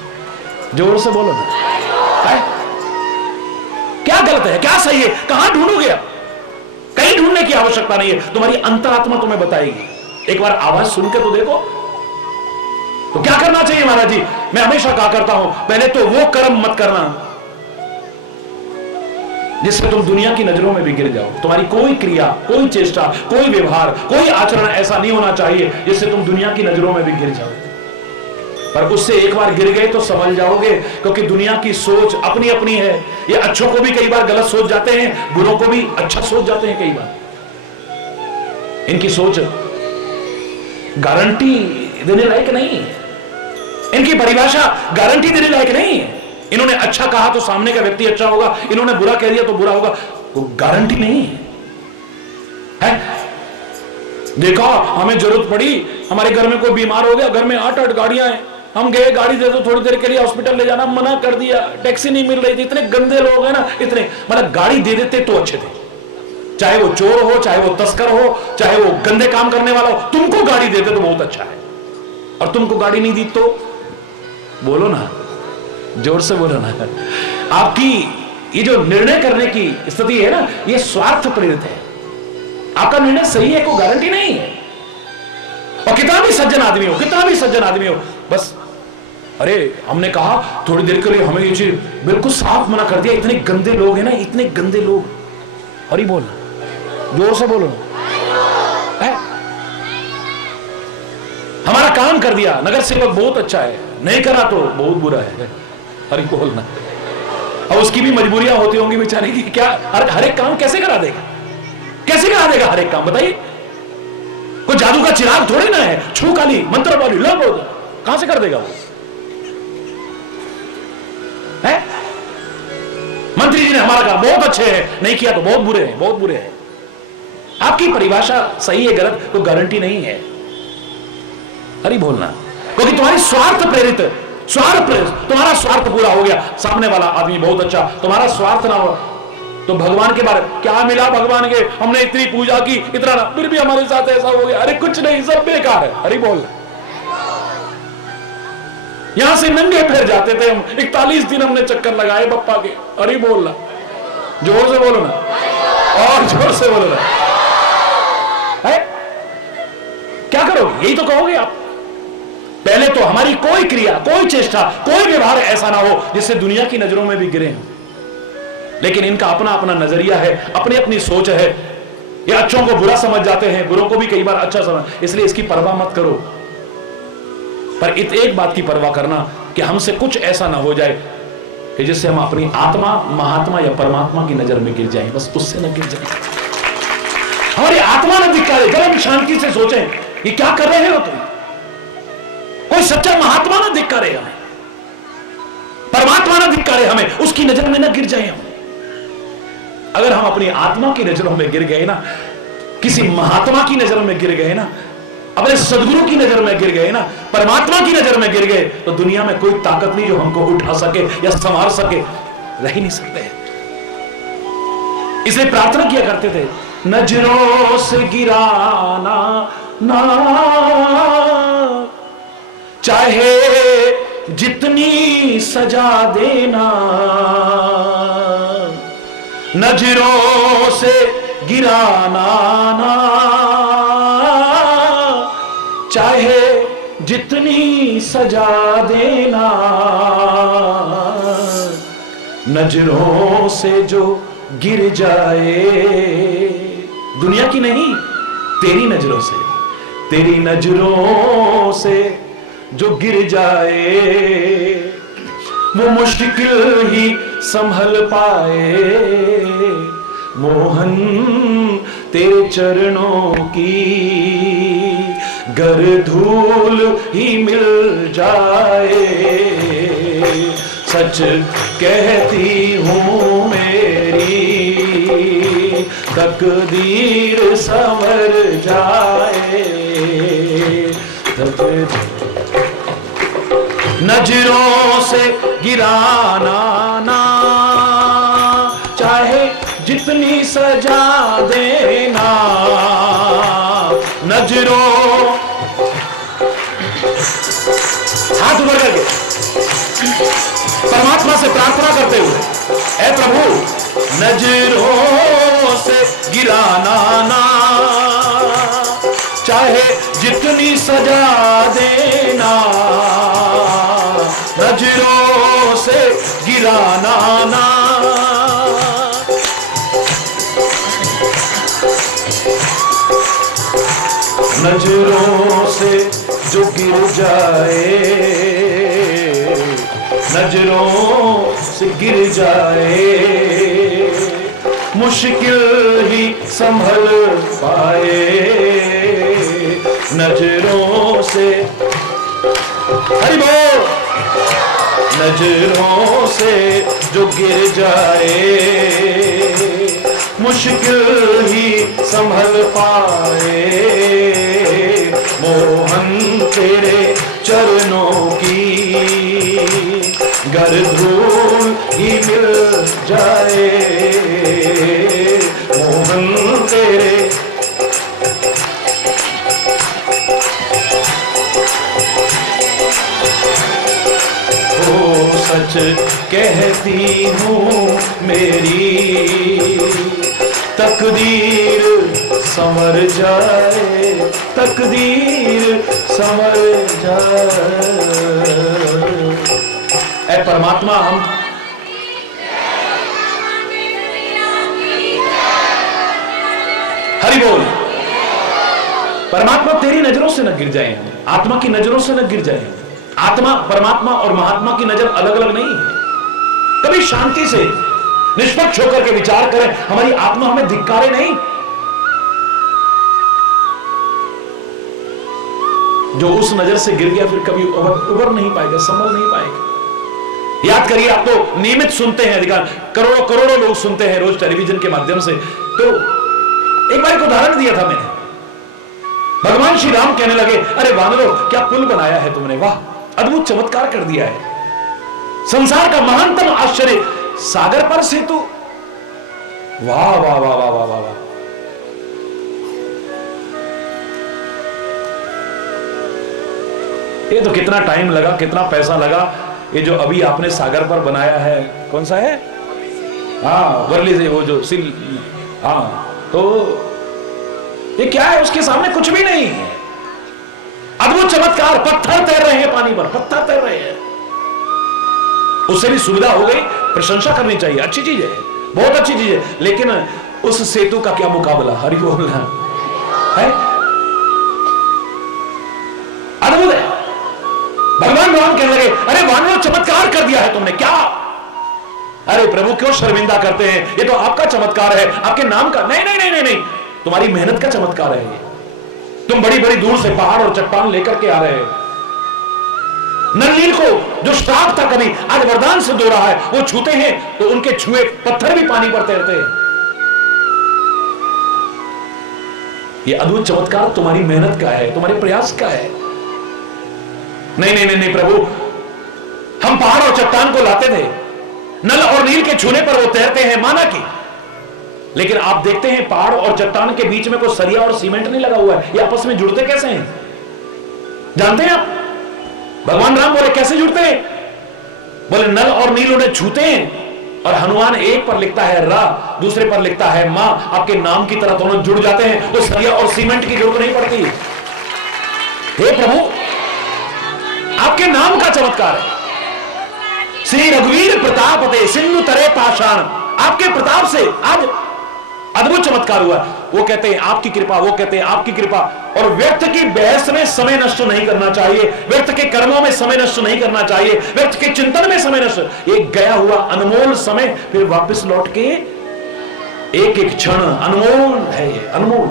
जोर से बोलो ना। है? क्या गलत है, क्या सही है, कहां ढूंढोगे आप? कहीं ढूंढने की आवश्यकता नहीं है, तुम्हारी अंतरात्मा तुम्हें बताएगी। एक बार आवाज सुन के तो देखो। तो क्या करना चाहिए महाराज जी? मैं हमेशा कहा करता हूं, पहले तो वो कर्म मत करना जिससे तुम दुनिया की नजरों में भी गिर जाओ। तुम्हारी कोई क्रिया, कोई चेष्टा, कोई व्यवहार, कोई आचरण ऐसा नहीं होना चाहिए जिससे तुम दुनिया की नजरों में भी गिर जाओ। पर उससे एक बार गिर गए तो समझ जाओगे, क्योंकि दुनिया की सोच अपनी अपनी है। ये अच्छों को भी कई बार गलत सोच जाते हैं, बुरों को भी अच्छा सोच जाते हैं कई बार। इनकी सोच गारंटी देने लायक नहीं है, इनकी परिभाषा गारंटी देने लायक नहीं है। इन्होंने अच्छा कहा तो सामने का व्यक्ति अच्छा होगा, इन्होंने बुरा कह दिया तो बुरा होगा, वो गारंटी नहीं है। देखा, हमें जरूरत पड़ी, हमारे घर में कोई बीमार हो गया, घर में 8-8 गाड़ियां हैं, हम गए गाड़ी दे दो थोड़ी देर के लिए हॉस्पिटल ले जाना, मना कर दिया, टैक्सी नहीं मिल रही थी, इतने गंदे लोग हैं ना, इतने, मतलब गाड़ी दे देते तो अच्छे थे, चाहे वो चोर हो, चाहे वो तस्कर हो, चाहे वो गंदे काम करने वाला हो, तुमको गाड़ी देते तो बहुत अच्छा है। और तुमको गाड़ी नहीं दी तो बोलो ना, जोर से बोलो ना। आपकी ये जो निर्णय करने की स्थिति है ना, ये स्वार्थ प्रेरित है। आपका निर्णय सही है, कोई गारंटी नहीं है। और कितना भी सज्जन आदमी हो, कितना भी सज्जन आदमी हो, बस अरे हमने कहा थोड़ी देर के लिए, हमें ये चीज बिल्कुल साफ मना कर दिया, इतने गंदे लोग हैं ना, इतने गंदे लोग। हरी बोल, जोर से बोलो है? हमारा काम कर दिया, नगर सेवक बहुत अच्छा है, नहीं करा तो बहुत बुरा है। हरी बोलना। अब उसकी भी मजबूरियां होती होंगी बेचारे की, क्या हर एक काम कैसे करा देगा? कैसे करा देगा हर एक काम, बताइए? कोई जादू का चिराग थोड़ी ना है, छू काली मंत्र वाली लो, कहां से कर देगा वो? है? मंत्री जी ने हमारा कहा बहुत अच्छे हैं, नहीं किया तो बहुत बुरे हैं, बहुत बुरे हैं। आपकी परिभाषा सही है गलत तो गारंटी नहीं है। हरी बोलना, क्योंकि तुम्हारी स्वार्थ प्रेरित, तुम्हारा स्वार्थ पूरा हो गया, सामने वाला आदमी बहुत अच्छा, तुम्हारा स्वार्थ ना हो तो भगवान के बारे क्या मिला? भगवान के हमने इतनी पूजा की, इतना ना, फिर भी हमारे साथ ऐसा हो गया, अरे कुछ नहीं, सब बेकार है। हरी बोल, यहां से नंगे फिर जाते थे हम, 41 दिन हमने चक्कर लगाए बप्पा के। हरी बोलना, जोर से बोलो ना, और जोर से बोलो ना। है? क्या करोगे? यही तो कहोगे आप। पहले तो हमारी कोई क्रिया, कोई चेष्टा, कोई व्यवहार ऐसा ना हो जिससे दुनिया की नजरों में भी गिरे हम। लेकिन इनका अपना अपना नजरिया है, अपनी अपनी सोच है। ये अच्छों को बुरा समझ जाते हैं, बुरों को भी कई बार अच्छा समझ, इसलिए इसकी परवाह मत करो। पर एक बात की परवाह करना कि हमसे कुछ ऐसा ना हो जाए कि जिससे हम अपनी आत्मा, महात्मा या परमात्मा की नजर में गिर जाएं, बस उससे न गिर जाएं। हमारी आत्मा न धिक्कारे। जब हम शांति से सोचें ये क्या कर रहे हो तुम, कोई सच्चा महात्मा न धिक्कारे हमें, परमात्मा न धिक्कारे हमें, उसकी नजर में न गिर जाए हम। अगर हम अपनी आत्मा की नजरों में गिर गए ना, किसी महात्मा की नजरों में गिर गए ना, अपने सदगुरु की नजर में गिर गए ना, परमात्मा की नजर में गिर गए, तो दुनिया में कोई ताकत नहीं जो हमको उठा सके या संभाल सके, रह ही नहीं सकते। इसलिए प्रार्थना किया करते थे, नजरों से गिराना ना, चाहे जितनी सजा देना, नजरों से गिराना ना, चाहे जितनी सजा देना, नजरों से जो गिर जाए, दुनिया की नहीं, तेरी नजरों से, तेरी नजरों से जो गिर जाए, वो मुश्किल ही संभल पाए। मोहन तेरे चरणों की गर धूल ही मिल जाए, सच कहती हूँ मेरी तकदीर संवर जाए। नजरों से गिराना ना चाहे जितनी सजा देना, नजरों हाथ ऊपर करके परमात्मा से प्रार्थना करते हुए, ऐ प्रभु नजरों से गिराना ना चाहे जितनी सजा देना, नजरों से गिराना ना नजरों से जो गिर जाए, नजरों से गिर जाए, मुश्किल ही संभल पाए। नजरों से हरि बोल, नजरों से जो गिर जाए, मुश्किल ही संभल पाए। मोहन तेरे चरणों की गर धूल ही मिल जाए। मोहन तेरे ओ सच कहती हूँ मेरी तकदीर संवर जाए, तकदीर संवर जाए। ऐ परमात्मा हम हरि बोल, परमात्मा तेरी नजरों से न गिर जाए, आत्मा की नजरों से न गिर जाए। आत्मा परमात्मा और महात्मा की नजर अलग अलग नहीं है। कभी शांति से निष्पक्ष होकर के विचार करें, हमारी आत्मा हमें धिक्कारे नहीं। जो उस नजर से गिर गया फिर कभी उबर नहीं पाएगा, संभल नहीं पाएगा। याद करिए, आप तो नियमित सुनते हैं, अधिकांश करोड़ों करोड़ों लोग सुनते हैं रोज टेलीविजन के माध्यम से। तो एक बार एक उदाहरण दिया था मैंने, भगवान श्री राम कहने लगे, अरे वानरों क्या पुल बनाया है तुमने, वाह अद्भुत चमत्कार कर दिया है, संसार का महानतम आश्चर्य सागर पर सेतु, वाह वाह वाह वाह वाह वाह वाह। ये तो कितना टाइम लगा, कितना पैसा लगा। ये जो अभी आपने सागर पर बनाया है, कौन सा है? हाँ वर्ली से वो जो सिल, हाँ तो ये क्या है? उसके सामने कुछ भी नहीं है। अद्भुत चमत्कार, पत्थर तैर रहे हैं पानी पर, पत्थर तैर रहे हैं। उससे भी सुविधा हो गई, प्रशंसा करनी चाहिए, अच्छी चीज है, बहुत अच्छी चीज है। लेकिन उस सेतु का क्या मुकाबला, हरि बोल है, अद्भुत है। भगवान राम कहने लगे, अरे वानरों चमत्कार कर दिया है तुमने, क्या? अरे प्रभु क्यों शर्मिंदा करते हैं, ये तो आपका चमत्कार है, आपके नाम का। नहीं नहीं नहीं नहीं नहीं, तुम्हारी मेहनत का चमत्कार है ये। तुम बड़ी बड़ी दूर से पहाड़ और चट्टान लेकर के आ रहे हो। नल नील को जो श्राप था कभी, आज वरदान सिद्ध हो रहा है। वो छूते हैं तो उनके छुए पत्थर भी पानी पर तैरते हैं। ये अद्भुत चमत्कार तुम्हारी मेहनत का है, तुम्हारे प्रयास का है। नहीं नहीं नहीं नहीं प्रभु, हम पहाड़ और चट्टान को लाते थे, नल और नील के छूने पर वो तैरते हैं, माना कि, लेकिन आप देखते हैं पहाड़ और चट्टान के बीच में कोई सरिया और सीमेंट नहीं लगा हुआ है। ये आपस में जुड़ते कैसे हैं जानते हैं आप? भगवान राम बोले कैसे जुड़ते हैं? बोले नल और नील उन्हें छूते हैं और हनुमान एक पर लिखता है रा, दूसरे पर लिखता है मां, आपके नाम की तरह दोनों जुड़ जाते हैं, तो सरिया और सीमेंट की जरूरत नहीं पड़ती। हे प्रभु, आपके नाम का चमत्कार है। श्री रघुवीर प्रताप दे सिंधु तरे पाषाण, आपके प्रताप से आज अद्भुत चमत्कार हुआ। वो कहते हैं आपकी कृपा, वो कहते हैं आपकी कृपा। और व्यर्थ की बहस में समय नष्ट नहीं करना चाहिए, व्यर्थ के कर्मों में समय नष्ट नहीं करना चाहिए, व्यर्थ के चिंतन में समय नष्ट। एक गया हुआ अनमोल समय फिर वापस लौट के, एक एक क्षण अनमोल है, ये अनमोल।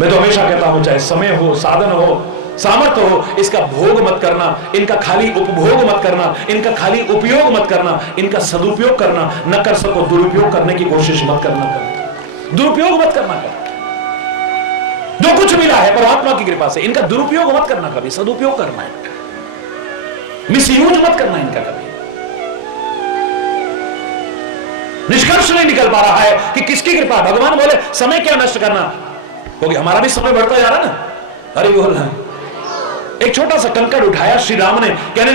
मैं तो हमेशा कहता हूं, चाहे समय हो, साधन हो, सामर्थ्य हो, इसका भोग मत करना, इनका खाली उपभोग मत करना, इनका खाली उपयोग मत करना, इनका सदुपयोग करना। न कर सको दुरुपयोग करने की कोशिश मत करना, दुरुपयोग मत करना कर। जो कुछ मिला है परमात्मा की कृपा से, इनका दुरुपयोग मत करना, कभी सदुपयोग करना है, मिसयूज मत करना इनका कभी। निष्कर्ष नहीं निकल पा रहा है कि किसकी कृपा। भगवान बोले समय क्या नष्ट करना, क्योंकि हमारा भी समय बढ़ता जा रहा ना। अरे बोल रहा है, एक छोटा सा कंकड़ उठाया श्री राम ने, कहने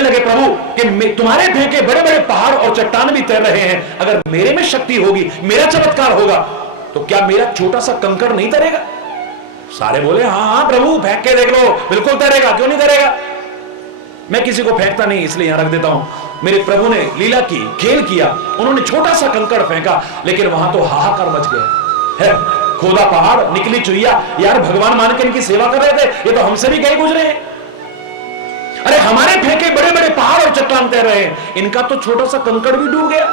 लगे प्रभु कि तुम्हारे फेंके बड़े बड़े पहाड़ और चट्टान भी तैर रहे हैं, अगर मेरे में शक्ति होगी, मेरा चमत्कार होगा, तो क्या मेरा छोटा सा कंकड़ नहीं तैरेगा? सारे बोले हाँ हाँ प्रभु, फेंक के देख लो, बिल्कुल तैरेगा, क्यों नहीं तैरेगा। मैं किसी को फेंकता नहीं, इसलिए यहां रख देता हूं। मेरे प्रभु ने लीला की, खेल किया, उन्होंने छोटा सा कंकड़ फेंका, लेकिन वहां तो हाहाकार मच गया है। खोदा पहाड़, निकली चुईया, यार भगवान मान के इनकी सेवा कर रहे थे, ये तो हमसे भी गए गुजरे हैं। अरे हमारे फेंके बड़े बड़े पहाड़ और चट्टान तैर रहे हैं, इनका तो छोटा सा कंकड़ भी डूब गया।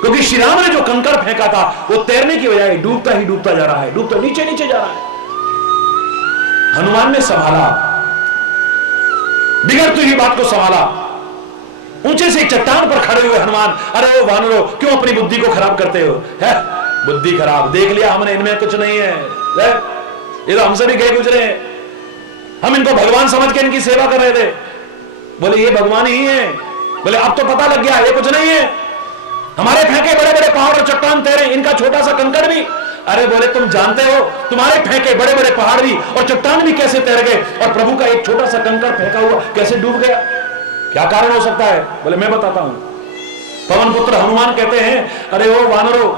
क्योंकि श्री राम ने जो कंकड़ फेंका था वो तैरने की बजाय डूबता ही डूबता जा रहा है, डूबता नीचे नीचे जा रहा है। हनुमान ने संभाला, बिगड़ती हुई बात को संभाला। ऊंचे से चट्टान पर खड़े हुए हनुमान, अरे ओ वानरों, क्यों अपनी बुद्धि को खराब करते हो? है बुद्धि खराब, देख लिया हमने, इनमें कुछ नहीं है, ये तो हमसे भी गए गुजरे हैं, हम इनको भगवान समझ के इनकी सेवा कर रहे थे। बोले ये भगवान ही है। बोले अब तो पता लग गया ये कुछ नहीं है, हमारे फेंके बड़े बड़े पहाड़ और चट्टान तैरे, इनका छोटा सा कंकड़ भी। अरे बोले तुम जानते हो तुम्हारे फेंके बड़े बड़े पहाड़ भी और चट्टान भी कैसे तैर गए, और प्रभु का एक छोटा सा कंकड़ फेंका हुआ कैसे डूब गया? क्या कारण हो सकता है? बोले मैं बताता हूं। पवन पुत्र हनुमान कहते हैं, अरे ओ वानरों,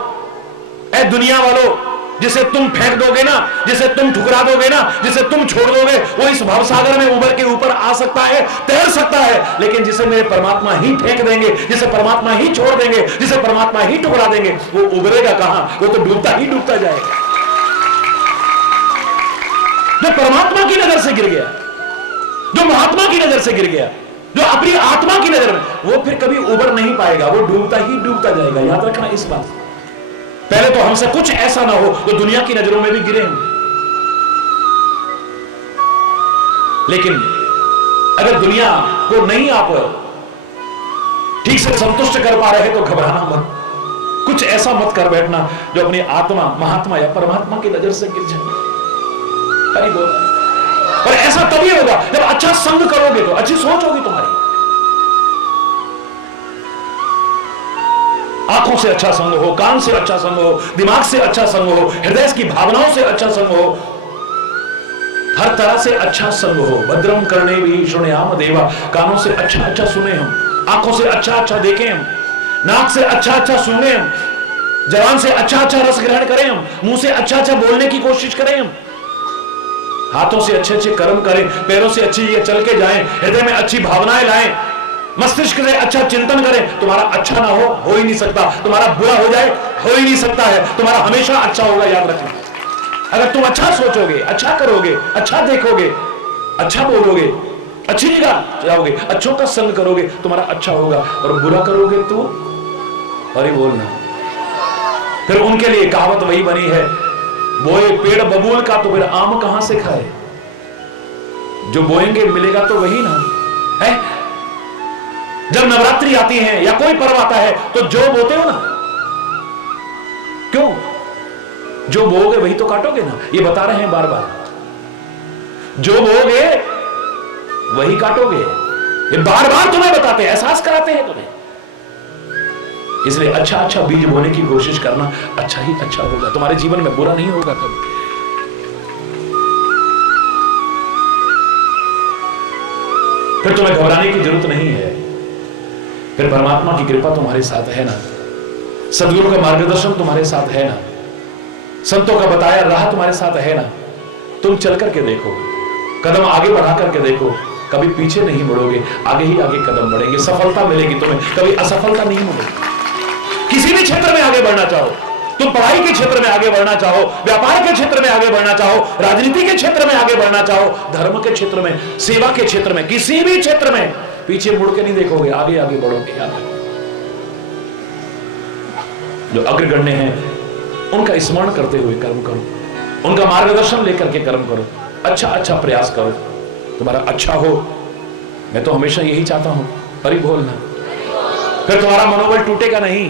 ए दुनिया वालों, जिसे तुम फेंक दोगे ना, जिसे तुम ठुकरा दोगे ना, जिसे तुम छोड़ दोगे, वो इस भवसागर में उबर के ऊपर आ सकता है, तैर सकता है, लेकिन जिसे मेरे परमात्मा ही फेंक देंगे, जिसे परमात्मा ही छोड़ देंगे, जिसे परमात्मा ही टुकड़ा देंगे, वो उबरेगा कहां? वो तो डूबता ही डूबता जाएगा। जो परमात्मा की नजर से गिर गया, जो महात्मा की नजर से गिर गया, जो अपनी आत्मा की नजर में, वो फिर कभी उबर नहीं पाएगा, वो डूबता ही डूबता जाएगा। याद रखना इस बात। पहले तो हमसे कुछ ऐसा ना हो जो दुनिया की नजरों में भी गिरे हम। लेकिन अगर दुनिया को नहीं आप ठीक से संतुष्ट कर पा रहे तो घबराना मत, कुछ ऐसा मत कर बैठना जो अपनी आत्मा, महात्मा या परमात्मा की नजर से गिर जाए। अरे बोल, और ऐसा तभी होगा जब अच्छा संग करोगे, तो अच्छी सोच होगी तुम्हारी। आंखों से अच्छा संग हो, कान से अच्छा संग हो, दिमाग से अच्छा संग हो, हृदय की भावनाओं से अच्छा संग हो, हर तरह से अच्छा संग हो। भद्रम करने भी शृणुयाम देवा, कानों से अच्छा अच्छा सुने हम, आंखों से अच्छा अच्छा देखें हम, नाक से अच्छा अच्छा सुने हम, जबान से अच्छा अच्छा रस ग्रहण करें हम, मुंह से अच्छा अच्छा बोलने की कोशिश करें हम, हाथों से अच्छे अच्छे कर्म करें, पैरों से अच्छी चल के जाएं, हृदय में अच्छी भावनाएं लाएं, मस्तिष्क से अच्छा चिंतन करें। तुम्हारा अच्छा ना हो ही नहीं सकता, तुम्हारा बुरा हो जाए हो ही नहीं सकता है, तुम्हारा हमेशा अच्छा होगा। याद रखना, अगर तुम अच्छा सोचोगे, अच्छा करोगे, अच्छा देखोगे, अच्छा बोलोगे, अच्छी निगाह जाओगे, अच्छों का संग करोगे, तुम्हारा अच्छा होगा। और बुरा करोगे तो अरे बोलना, फिर उनके लिए कहावत वही बनी है, बोए पेड़ बबूल का तो फिर आम कहां से खाए। जो बोएंगे मिलेगा तो वही ना है। जब नवरात्रि आती है या कोई पर्व आता है तो जो बोते हो ना, क्यों? जो बोओगे वही तो काटोगे ना, ये बता रहे हैं बार बार। जो बोओगे वही काटोगे, ये बार बार तुम्हें बताते हैं, एहसास कराते हैं तुम्हें। इसलिए अच्छा अच्छा बीज बोने की कोशिश करना, अच्छा ही अच्छा होगा तुम्हारे जीवन में, बुरा नहीं होगा कभी। फिर तुम्हें घबराने की जरूरत नहीं है, फिर परमात्मा की कृपा तुम्हारे साथ है ना, सदगुरु का मार्गदर्शन तुम्हारे साथ है ना, संतों का बताया राह तुम्हारे साथ है ना। तुम चल करके देखो, कदम आगे बढ़ा करके देखो, कभी पीछे नहीं मुड़ोगे, आगे ही आगे कदम बढ़ेंगे, सफलता मिलेगी तुम्हें, कभी असफलता नहीं मिलेगी। किसी भी क्षेत्र में आगे बढ़ना चाहो, तुम पढ़ाई के क्षेत्र में आगे बढ़ना चाहो, व्यापार के क्षेत्र में आगे बढ़ना चाहो, राजनीति के क्षेत्र में आगे बढ़ना चाहो, धर्म के क्षेत्र में, सेवा के क्षेत्र में, किसी भी क्षेत्र में पीछे मुड़ के नहीं देखोगे, आगे आगे बढ़ोगे। जो अग्रगण्य हैं उनका स्मरण करते हुए कर्म करो, उनका मार्गदर्शन लेकर के कर्म करो, अच्छा प्रयास करो, तुम्हारा अच्छा हो। मैं तो हमेशा यही चाहता हूं, हरि बोलना। फिर तुम्हारा मनोबल टूटेगा नहीं,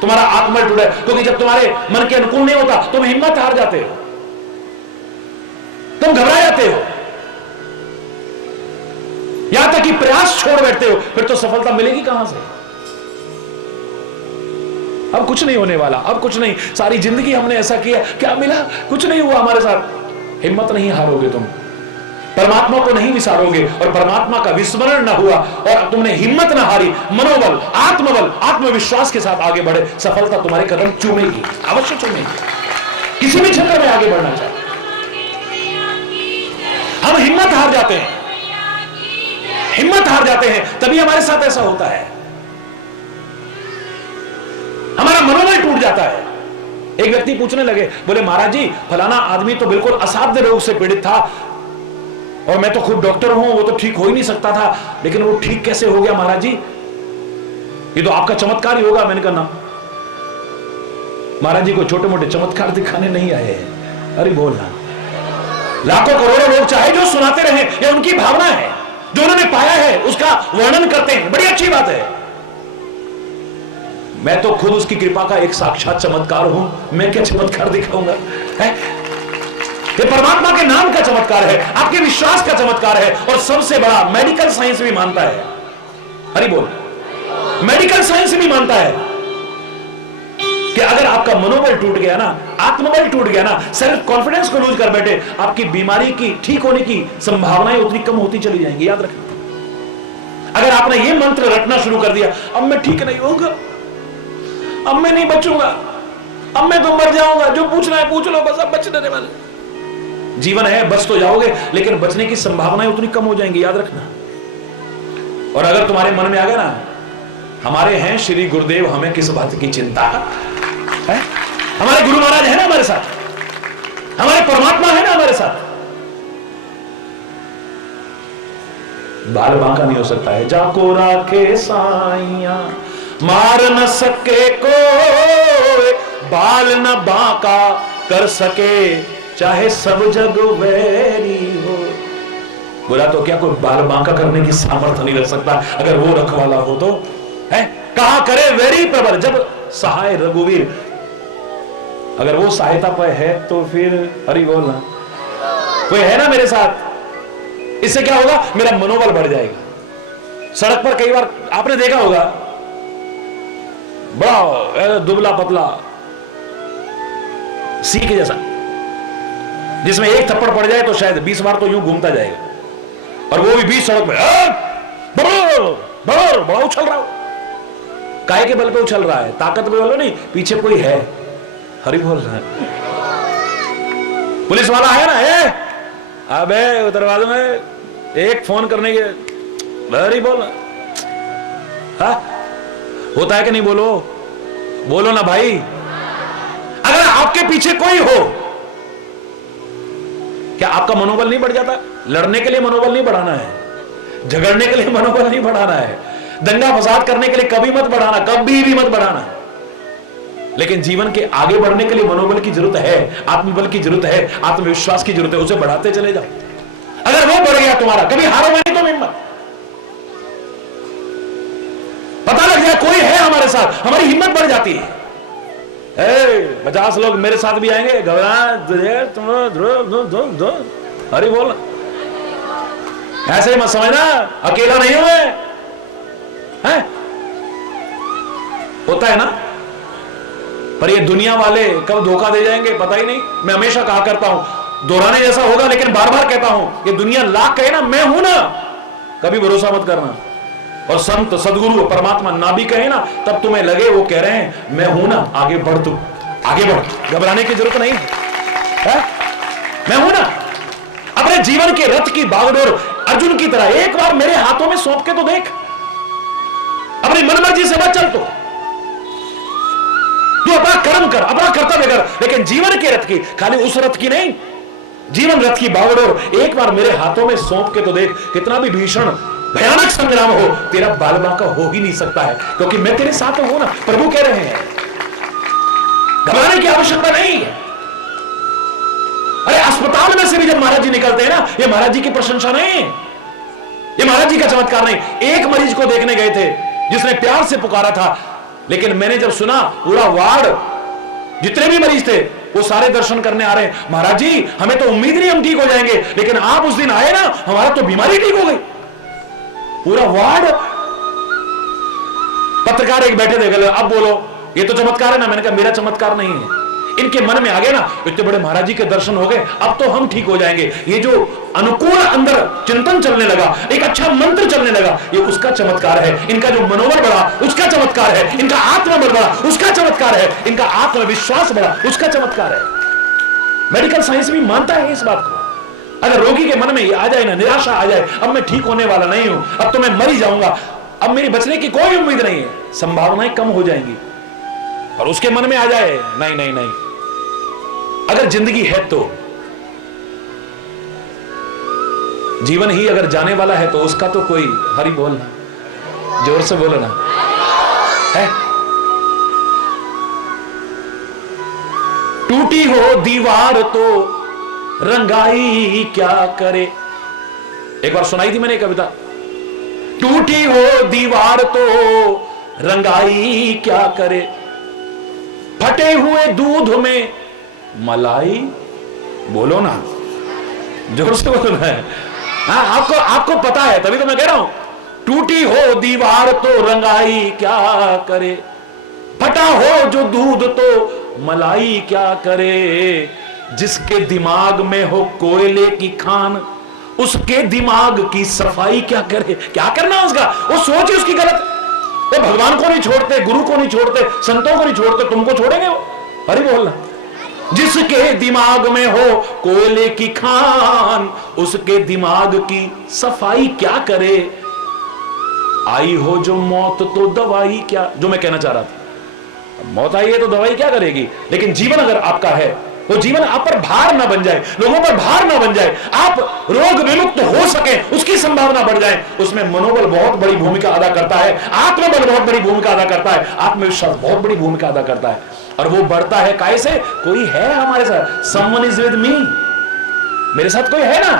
तुम्हारा आत्मबल टूटे, क्योंकि जब तुम्हारे मन के अनुकूल नहीं होता तुम हिम्मत हार जाते हो, तुम घबरा जाते हो, यहां तक कि प्रयास छोड़ बैठते हो, फिर तो सफलता मिलेगी कहां से? अब कुछ नहीं होने वाला, अब कुछ नहीं, सारी जिंदगी हमने ऐसा किया, क्या मिला? कुछ नहीं हुआ हमारे साथ। हिम्मत नहीं हारोगे तुम, परमात्मा को नहीं विसारोगे, और परमात्मा का विस्मरण न हुआ और तुमने हिम्मत न हारी, मनोबल, आत्मबल, आत्मविश्वास के साथ आगे बढ़े, सफलता तुम्हारे कदम चूमेगी, अवश्य चूमेगी। किसी भी क्षेत्र में आगे बढ़ना चाहे, हम हिम्मत हार जाते हैं, हिम्मत हार जाते हैं, तभी हमारे साथ ऐसा होता है, हमारा मनोबल टूट जाता है। एक व्यक्ति पूछने लगे, बोले महाराज जी फलाना आदमी तो बिल्कुल असाध्य रोग से पीड़ित था और मैं तो खुद डॉक्टर हूं, वो तो ठीक हो ही नहीं सकता था, लेकिन वो ठीक कैसे हो गया महाराज जी? ये तो आपका चमत्कार ही होगा। मैंने कहा ना, महाराज जी को छोटे मोटे चमत्कार दिखाने नहीं आए हैं। अरे बोलना, लाखों करोड़ों लोग चाहे जो सुनाते रहे, ये उनकी भावना है, जो उन्होंने पाया है उसका वर्णन करते हैं, बड़ी अच्छी बात है। मैं तो खुद उसकी कृपा का एक साक्षात चमत्कार हूं, मैं क्या चमत्कार दिखाऊंगा? ये परमात्मा के नाम का चमत्कार है, आपके विश्वास का चमत्कार है, और सबसे बड़ा मेडिकल साइंस भी मानता है। हरि बोल, मेडिकल साइंस भी मानता है कि अगर आपका मनोबल टूट गया ना, आत्मबल टूट गया ना, सेल्फ कॉन्फिडेंस को लूज कर बैठे, आपकी बीमारी की ठीक होने की संभावनाएं उतनी कम होती चली जाएंगी। याद रखना, अगर आपने ये मंत्र रटना शुरू कर दिया, अब मैं ठीक नहीं होऊंगा, अब मैं नहीं बचूंगा, अब मैं तो मर जाऊंगा, जो पूछना है पूछ लो, बस अब बचने वाले जीवन है, बच तो जाओगे, लेकिन बचने की संभावनाएं उतनी कम हो जाएंगी, याद रखना। और अगर तुम्हारे मन में आ गया ना, हमारे हैं श्री गुरुदेव, हमें किस बात की चिंता है, हमारे गुरु महाराज है ना हमारे साथ, हमारे परमात्मा है ना हमारे साथ, बाल बांका नहीं हो सकता है। जाको राखे साइया मार न सके कोई, बाल न बांका कर सके, चाहे सब जग वैरी हो। बोला तो क्या कोई बाल बांका करने की सामर्थ्य नहीं रख सकता, अगर वो रखवाला हो तो है। कहा करे वैरी प्रबर जब सहाय रघुवीर, अगर वो सहायता पर है तो फिर हरि बोलना, कोई है ना मेरे साथ, इससे क्या होगा, मेरा मनोबल बढ़ जाएगा। सड़क पर कई बार आपने देखा होगा, बड़ा दुबला पतला सी के जैसा, जिसमें एक थप्पड़ पड़ जाए तो शायद 20 बार तो यूं घूमता जाएगा, और वो भी बीच सड़क में बड़ा उछल रहा हो। काय के बल पे उछल रहा है, ताकत पे बल नहीं, पीछे कोई है। हरि बोल रहा है, पुलिस वाला है ना, अबे दरवाजे में एक फोन करने के, हरि बोल, होता है कि नहीं? बोलो ना भाई। अगर आपके पीछे कोई हो, क्या आपका मनोबल नहीं बढ़ जाता? लड़ने के लिए मनोबल नहीं बढ़ाना है, झगड़ने के लिए मनोबल नहीं बढ़ाना है, दंगा फसाद करने के लिए कभी मत बढ़ाना, कभी भी मत बढ़ाना। लेकिन जीवन के आगे बढ़ने के लिए मनोबल की जरूरत है, आत्मबल की जरूरत है, आत्मविश्वास की जरूरत है, उसे बढ़ाते चले जाओ। अगर वो बढ़ गया तुम्हारा, कभी हारोगे नहीं तुम हिम्मत, पता लग जाए कोई है हमारे साथ, हमारी हिम्मत बढ़ जाती है। 50 लोग मेरे साथ भी आएंगे, घबरा अरे बोल, ऐसे ही मत समझना अकेला नहीं हूं मैं, है? होता है ना, पर ये दुनिया वाले कब धोखा दे जाएंगे पता ही नहीं। मैं हमेशा कहा करता हूं, दोहराने जैसा होगा लेकिन बार बार कहता हूं, ये दुनिया लाख कहे ना मैं हूं ना, कभी भरोसा मत करना। और संत सदगुरु परमात्मा ना भी कहे ना, तब तुम्हें लगे वो कह रहे हैं मैं हूं ना, आगे बढ़, तू आगे बढ़, घबराने की जरूरत नहीं है, मैं हूं ना। अपने जीवन के रथ की बागडोर अर्जुन की तरह एक बार मेरे हाथों में सौंप के तो देख, अपनी मनमर्जी से मत चल। तू अपना कर्म कर, अपना कर्तव्य कर, लेकिन जीवन के रथ की, खाली उस रथ की नहीं, जीवन रथ की बागडोर एक बार मेरे हाथों में सौंप के तो देख। कितना भी भीषण भयानक संग्राम हो, तेरा बालबा का हो ही नहीं सकता है, क्योंकि मैं तेरे साथ हूं ना। प्रभु कह रहे हैं घबराने की आवश्यकता नहीं है। अरे अस्पताल में से भी जब महाराज जी निकलते हैं ना, ये महाराज जी की प्रशंसा नहीं है, ये महाराज जी का चमत्कार नहीं। एक मरीज को देखने गए थे जिसने प्यार से पुकारा था, लेकिन मैंने जब सुना पूरा वार्ड जितने भी मरीज थे वो सारे दर्शन करने आ रहे हैं। महाराज जी हमें तो उम्मीद नहीं हम ठीक हो जाएंगे, लेकिन आप उस दिन आए ना, हमारा तो बीमारी ठीक हो गई। पूरा वार्ड। पत्रकार एक बैठे थे, अब बोलो ये तो चमत्कार है ना। मैंने कहा मेरा चमत्कार नहीं है, इनके मन में आ गया ना, इतने बड़े महाराज जी के दर्शन हो गए, अब तो हम ठीक हो जाएंगे। ये जो अनुकूल अंदर चिंतन चलने लगा, एक अच्छा मंत्र चलने लगा, ये उसका चमत्कार है। इनका जो मनोबल बढ़ा उसका चमत्कार है, इनका आत्मबल बढ़ा उसका चमत्कार है, इनका आत्मविश्वास बढ़ा उसका चमत्कार है। मेडिकल साइंस भी मानता है इस बात को। अगर रोगी के मन में ये आ जाए ना, निराशा आ जाए, अब मैं ठीक होने वाला नहीं हूं, अब तो मैं मर ही जाऊंगा, अब मेरी बचने की कोई उम्मीद नहीं है, संभावनाएं कम हो जाएंगी। और उसके मन में आ जाए नहीं नहीं नहीं, अगर जिंदगी है तो, जीवन ही अगर जाने वाला है तो उसका तो कोई, हरि बोलना, जोर से बोलो ना, है। टूटी हो दीवार तो रंगाई क्या करे। एक बार सुनाई थी मैंने कविता, टूटी हो दीवार तो रंगाई क्या करे, फटे हुए दूध में मलाई, बोलो ना, जोर से बोलो ना। हाँ, आपको पता है, तभी तो मैं कह रहा हूं, टूटी हो दीवार तो रंगाई क्या करे, फटा हो जो दूध तो मलाई क्या करे, जिसके दिमाग में हो कोयले की खान उसके दिमाग की सफाई क्या करे। क्या करना उसका, वो सोच ही उसकी गलत। वो भगवान को नहीं छोड़ते, गुरु को नहीं छोड़ते, संतों को नहीं छोड़ते, तुमको छोड़ेंगे वो, हरि बोलना। जिसके दिमाग में हो कोयले की खान उसके दिमाग की सफाई क्या करे, आई हो जो मौत तो दवाई क्या। जो मैं कहना चाह रहा था, मौत आई है तो दवाई क्या करेगी, लेकिन जीवन अगर आपका है, वो जीवन आप पर भार ना बन जाए, लोगों पर भार ना बन जाए, आप रोग विमुक्त हो सके, उसकी संभावना बढ़ जाए, उसमें मनोबल बहुत बड़ी भूमिका अदा करता है, आत्मबल बहुत बड़ी भूमिका अदा करता है, आत्मविश्वास बहुत बड़ी भूमिका अदा करता है। और वो बढ़ता है काहे से, कोई है हमारे साथ, समवन इज विद मी, मेरे साथ कोई है ना,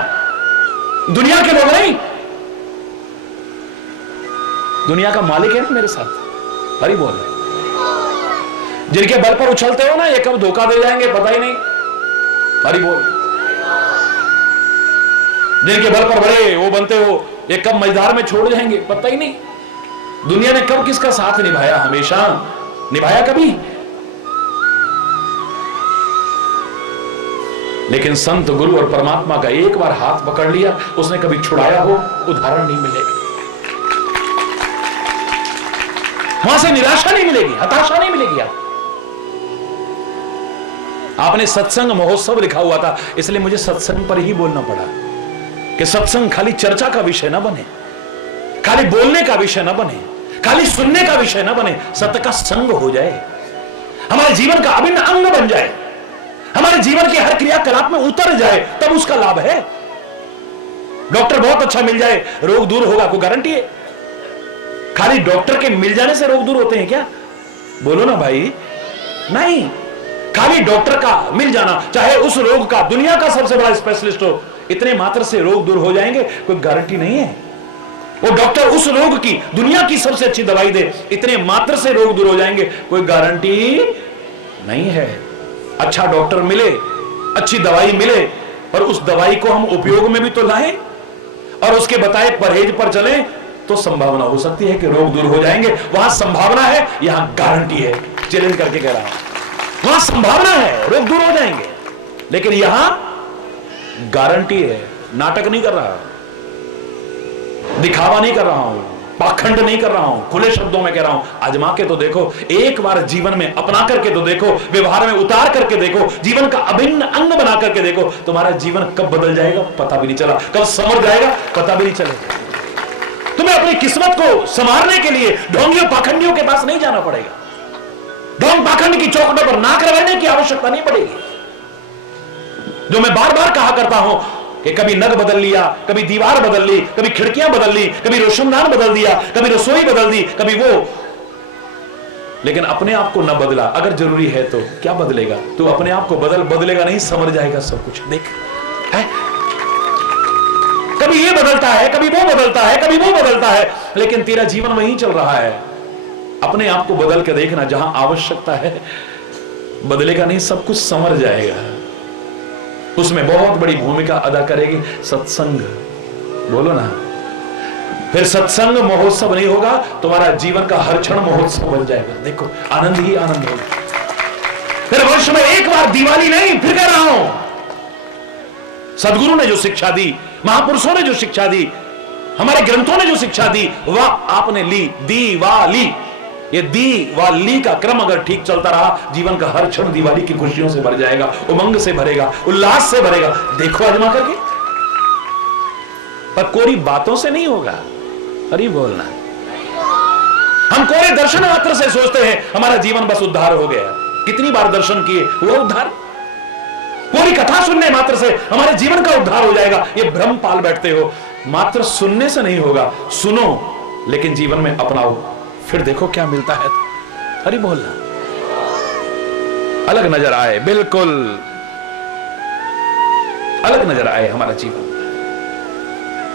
दुनिया के लोग नहीं, दुनिया का मालिक है ना मेरे साथ, हरि बोल। जिनके बल पर उछलते हो ना, ये कब धोखा दे जाएंगे पता ही नहीं, हरि बोल। जिनके बल पर बड़े वो बनते हो, ये कब मैदान में छोड़ जाएंगे पता ही नहीं। दुनिया ने कब किसका साथ निभाया, हमेशा निभाया कभी, लेकिन संत गुरु और परमात्मा का एक बार हाथ पकड़ लिया, उसने कभी छुड़ाया हो उदाहरण नहीं मिलेगा, वहां से निराशा नहीं मिलेगी, हताशा नहीं मिलेगी। आपने सत्संग महोत्सव लिखा हुआ था, इसलिए मुझे सत्संग पर ही बोलना पड़ा कि सत्संग खाली चर्चा का विषय ना बने, खाली बोलने का विषय ना बने, खाली सुनने का विषय ना बने, सत्य का संग हो जाए, हमारे जीवन का अभिन्न अंग बन जाए, हमारे जीवन के हर क्रियाकलाप में उतर जाए, तब उसका लाभ है। डॉक्टर बहुत अच्छा मिल जाए, रोग दूर होगा, कोई गारंटी है? खाली डॉक्टर के मिल जाने से रोग दूर होते हैं क्या? बोलो ना भाई, नहीं। खाली डॉक्टर का मिल जाना, चाहे उस रोग का दुनिया का सबसे बड़ा स्पेशलिस्ट हो, इतने मात्र से रोग दूर हो जाएंगे, कोई गारंटी नहीं है। वो डॉक्टर उस रोग की दुनिया की सबसे अच्छी दवाई दे, इतने मात्र से रोग दूर हो जाएंगे, कोई गारंटी नहीं है। अच्छा डॉक्टर मिले, अच्छी दवाई मिले, पर उस दवाई को हम उपयोग में भी तो लाएं और उसके बताए परहेज पर चलें, तो संभावना हो सकती है कि रोग दूर हो जाएंगे। वहां संभावना है, यहां गारंटी है। चैलेंज करके कह रहा हूं, वहां संभावना है रोग दूर हो जाएंगे, लेकिन यहां गारंटी है। नाटक नहीं कर रहा, दिखावा नहीं कर रहा हूं, पाखंड नहीं कर रहा हूं, खुले शब्दों में कह रहा हूं, आजमा के तो देखो, एक बार जीवन में अपना करके तो देखो, व्यवहार में उतार करके देखो, जीवन का अभिन्न अंग बना करके देखो, तुम्हारा जीवन कब बदल जाएगा पता भी नहीं चला, कब संवर जाएगा पता भी नहीं चलेगा। तुम्हें अपनी किस्मत को संवारने के लिए ढोंगियों पाखंडियों के पास नहीं जाना पड़ेगा, ढोंग पाखंड की चौखटों पर नाक रगड़ने की आवश्यकता नहीं पड़ेगी। जो मैं बार बार कहा करता हूं कि कभी नग बदल लिया, कभी दीवार बदल ली, कभी खिड़कियां बदल ली, कभी रोशनदान बदल दिया, कभी रसोई बदल दी, कभी वो, लेकिन अपने आप को न बदला। अगर जरूरी है तो क्या बदलेगा? तू अपने आप को बदलेगा नहीं, समझ जाएगा सब कुछ। देख है? कभी ये बदलता है, कभी वो बदलता है, कभी वो बदलता है, लेकिन तेरा जीवन वहीं चल रहा है। अपने आप को बदल के देखना, जहां आवश्यकता है बदलेगा नहीं, सब कुछ समझ जाएगा। उसमें बहुत बड़ी भूमिका अदा करेगी सत्संग। बोलो ना, फिर सत्संग महोत्सव नहीं होगा, तुम्हारा जीवन का हर क्षण महोत्सव बन जाएगा। देखो आनंद ही आनंद होगा। फिर वर्ष में एक बार दिवाली नहीं, फिर कह रहा हूं, सदगुरु ने जो शिक्षा दी, महापुरुषों ने जो शिक्षा दी, हमारे ग्रंथों ने जो शिक्षा दी, वह आपने ली। दिवाली, ये दिवाली का क्रम अगर ठीक चलता रहा, जीवन का हर क्षण दिवाली की खुशियों से भर जाएगा, उमंग से भरेगा, उल्लास से भरेगा। देखो आजमा करके, पर कोरी बातों से नहीं होगा। अरे बोलना, हम कोरे दर्शन मात्र से सोचते हैं हमारा जीवन बस उद्धार हो गया। कितनी बार दर्शन किए, हुआ उद्धार? कोरी कथा सुनने मात्र से हमारे जीवन का उद्धार हो जाएगा, ये भ्रम पाल बैठते हो। मात्र सुनने से नहीं होगा, सुनो लेकिन जीवन में अपनाओ, फिर देखो क्या मिलता है। अरे बोलना, अलग नजर आए, बिल्कुल अलग नजर आए हमारा जीवन।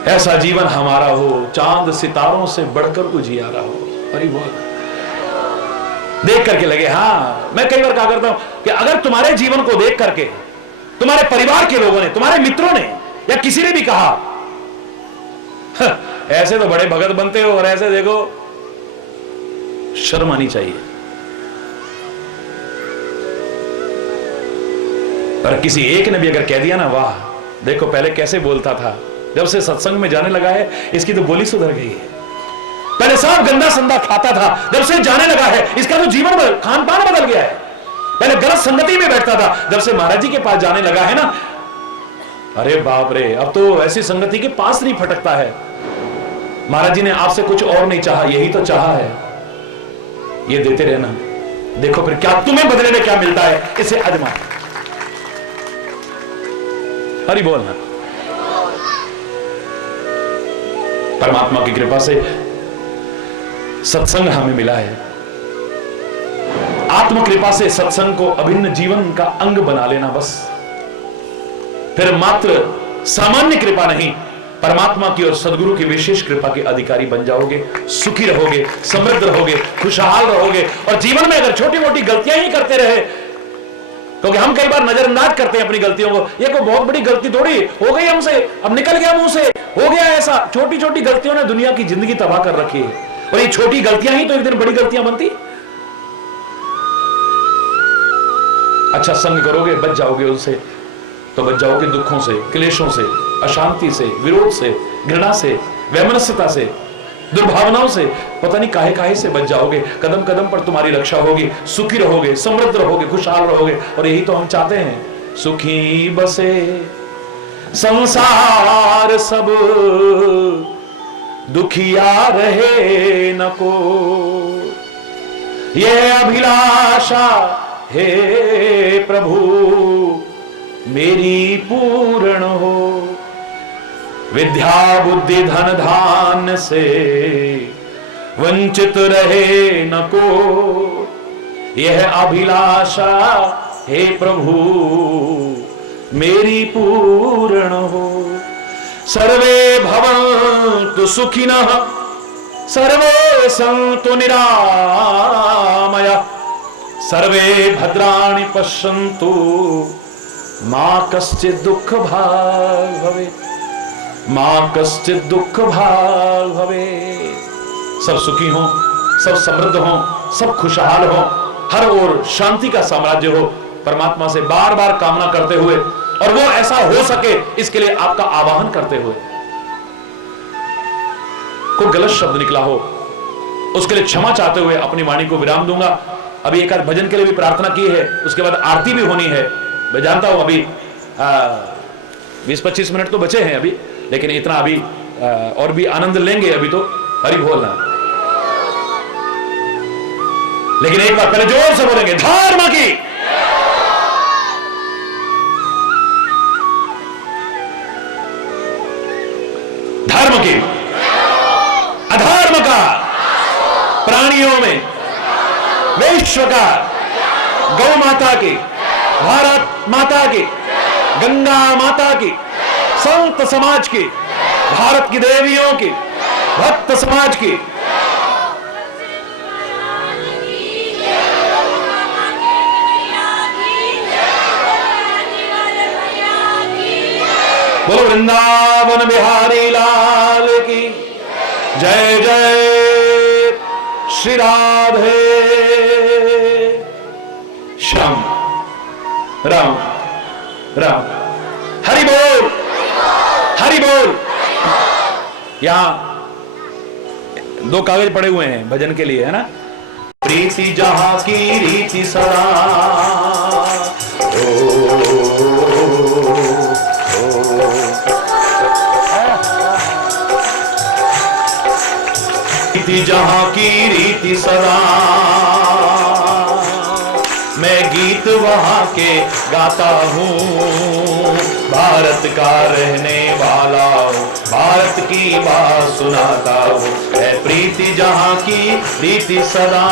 ऐसा जीवन हमारा हो, चांद सितारों से बढ़कर उजियारा हो। अरे बोलना, देख करके लगे। हाँ, मैं कई बार कहा करता हूं कि अगर तुम्हारे जीवन को देख करके तुम्हारे परिवार के लोगों ने, तुम्हारे मित्रों ने या किसी ने भी कहा ऐसे तो बड़े भगत बनते हो और ऐसे देखो, शर्म आनी चाहिए। और किसी एक ने भी अगर कह दिया ना, वाह देखो पहले कैसे बोलता था, जब से सत्संग में जाने लगा है इसकी तो बोली सुधर गई है। पहले सब गंदा संदा खाता था, जब से जाने लगा है इसका तो जीवन खान पान बदल गया है। पहले गलत संगति में बैठता था, जब से महाराज जी के पास जाने लगा है ना, अरे बाप रे, अब तो ऐसी संगति के पास नहीं फटकता है। महाराज जी ने आपसे कुछ और नहीं चाहा, यही तो चाहा है, ये देते रहना। देखो फिर क्या तुम्हें बदले में क्या मिलता है, इसे आजमा। हरि बोलना। परमात्मा की कृपा से सत्संग हमें मिला है। आत्म कृपा से सत्संग को अभिन्न जीवन का अंग बना लेना बस। फिर मात्र सामान्य कृपा नहीं, परमात्मा की और सदगुरु की विशेष कृपा के अधिकारी बन जाओगे, सुखी रहोगे, समृद्ध रहोगे, खुशहाल रहोगे। और जीवन में अगर छोटी मोटी गलतियां ही करते रहे, क्योंकि हम कई बार नजरअंदाज करते हैं अपनी गलतियों को, ये कोई बहुत बड़ी गलती थोड़ी हो गई हमसे, अब निकल गया मुंह से, हो गया ऐसा। छोटी छोटी गलतियों ने दुनिया की जिंदगी तबाह कर रखी है, और ये छोटी गलतियां ही तो एक दिन बड़ी गलतियां बनती। अच्छा संग करोगे, बच जाओगे उनसे, तो बच जाओगे दुखों से, क्लेशों से, अशांति से, विरोध से, घृणा से, वैमनस्यता से, दुर्भावनाओं से, पता नहीं काहे काहे से बच जाओगे। कदम कदम पर तुम्हारी रक्षा होगी, सुखी रहोगे, समृद्ध रहोगे, खुशहाल रहोगे। और यही तो हम चाहते हैं, सुखी बसे संसार सब, दुखिया रहे न को, यह अभिलाषा हे प्रभु मेरी पूर्ण हो। विद्या बुद्धि धन धान से वंचित रहे न को, यह अभिलाषा हे प्रभु मेरी पूर्ण हो। सर्वे भवन्तु सुखिनः, सर्वे सन्तु निरामया, सर्वे भद्राणि पश्यन्तु, मां कश्चित् दुःख भाग् भवेत्, मां कश्चित् दुःख भाग् भवेत्। सब सुखी हो, सब समृद्ध हो, सब खुशहाल हो, हर ओर शांति का साम्राज्य हो, परमात्मा से बार बार कामना करते हुए, और वो ऐसा हो सके इसके लिए आपका आवाहन करते हुए। कोई गलत शब्द निकला हो, उसके लिए क्षमा चाहते हुए अपनी वाणी को विराम दूंगा। अभी एक आध भजन के लिए भी प्रार्थना की है, उसके बाद आरती भी होनी है। मैं जानता हूं अभी 20-25 मिनट तो बचे हैं अभी, लेकिन इतना अभी और भी आनंद लेंगे अभी तो। हरि बोलना, लेकिन एक बार पहले जोर से बोलेंगे धर्म की, धर्म की, अधर्म का, प्राणियों में, विश्व का, गौ माता की, भारत माता की, गंगा माता की, संत समाज की, भारत की देवियों की, भक्त समाज की, बोलो वृंदावन बिहारी लाल की जय जय। श्री राधे श्याम राम राम। हरि बोल, हरि बोल। यहां 2 कागज पड़े हुए हैं भजन के लिए, है ना। प्रीति जहां की रीति सदा, रीति जहां की रीति सदा, मैं गीत वहां के गाता हूँ, भारत का रहने वाला हूँ, भारत की बात सुनाता हूँ। है प्रीति जहां की रीति सदा,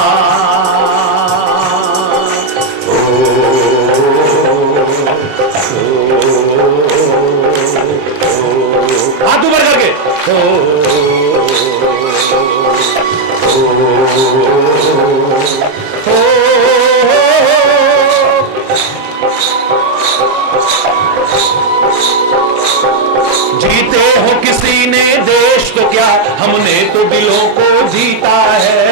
हाथ ऊपर करके जीते हो किसी ने देश तो क्या, हमने तो दिलों को जीता है।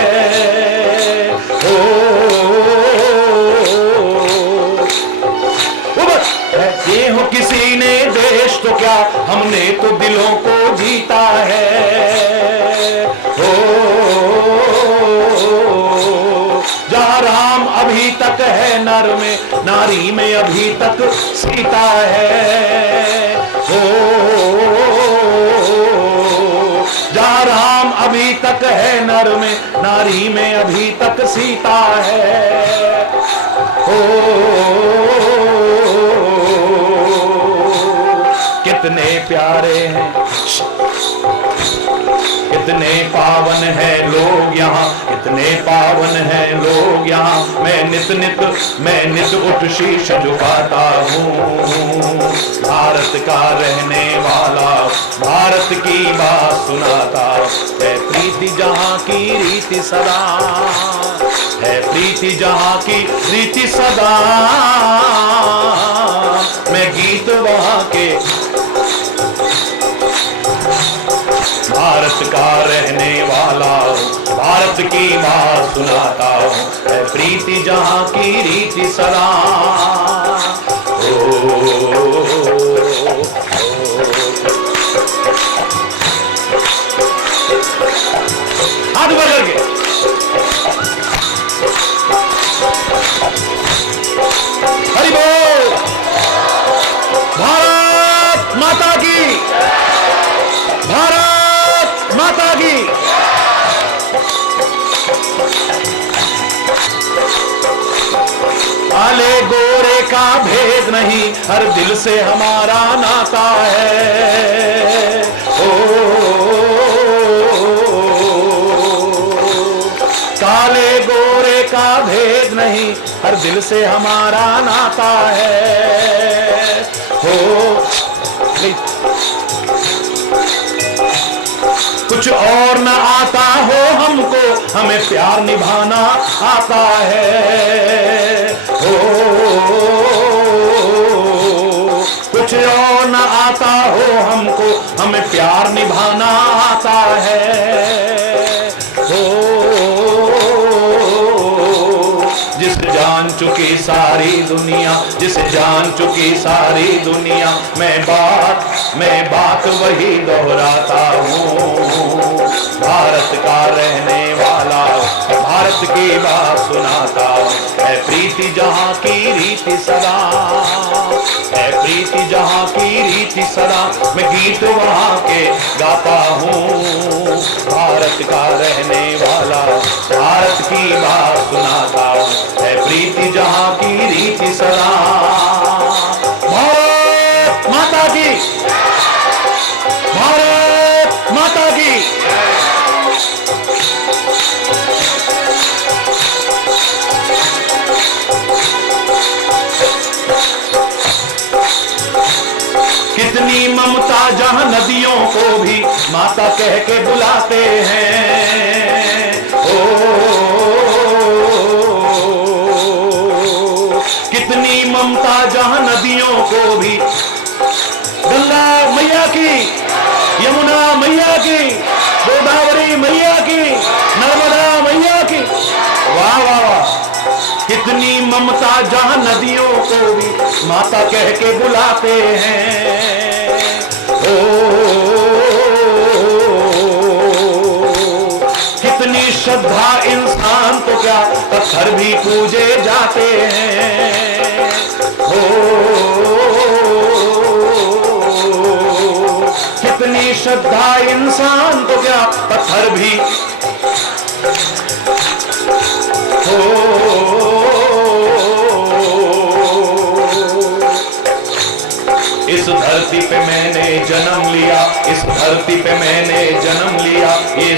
ये हो किसी ने देश तो क्या, हमने तो दिलों को जीता है। जहाँ राम अभी तक है नर में, नारी में अभी तक सीता है। जहाँ राम अभी तक है नर में, नारी में अभी तक सीता है। कितने प्यारे हैं, कितने पावन हैं लोग यहाँ, कितने पावन हैं लोग यहाँ। मैं नित उठ शीश झुकाता हूँ, भारत का रहने वाला, भारत की बात सुनाता। है प्रीति जहाँ की रीति सदा, है प्रीति जहाँ की रीति सदा, मैं गीत वहाँ के, भारत का रहने वाला हूँ, भारत की बात सुनाता हूँ। है प्रीति जहाँ की रीति सदा। हाथ ऊपर करके हरि बोल। भारत माता की, भारत माता की। काले गोरे का भेद नहीं, हर दिल से हमारा नाता है। काले गोरे का भेद नहीं, हर दिल से हमारा नाता है। कुछ और न आता हो हमको, हमें प्यार निभाना आता है। कुछ और न आता हो हमको, हमें प्यार निभाना आता है। जिस जान चुके चुकी सारी दुनिया, जिसे जान चुकी सारी दुनिया, मैं बात वही दोहराता हूँ। भारत का रहने वाला भारत की बात सुनाता हूँ। है प्रीति जहाँ की रीति सदा, है प्रीति जहाँ की रीति सदा, मैं गीत वहाँ के गाता हूँ। भारत का रहने वाला भारत की बात सुनाता हूँ। है प्रीति जहाँ की रीति सदा। भारत माता की, भारत माता की। कितनी ममता जहां नदियों को भी माता कह के बुलाते हैं। ओ कितनी ममता जहां नदियों को भी, गंगा मैया की, यमुना मैया की, गोदावरी मैया की, नर्मदा मैया की। वाह वाह वाह। कितनी ममता जहां नदियों को भी माता कह के बुलाते हैं। ओ कितनी श्रद्धा इंसान तो क्या पत्थर भी पूजे जाते हैं। ओ कितनी श्रद्धा इंसान तो क्या पत्थर भी, इस धरती पे मैंने जन्म लिया, इस धरती पे मैंने जन्म लिया, ये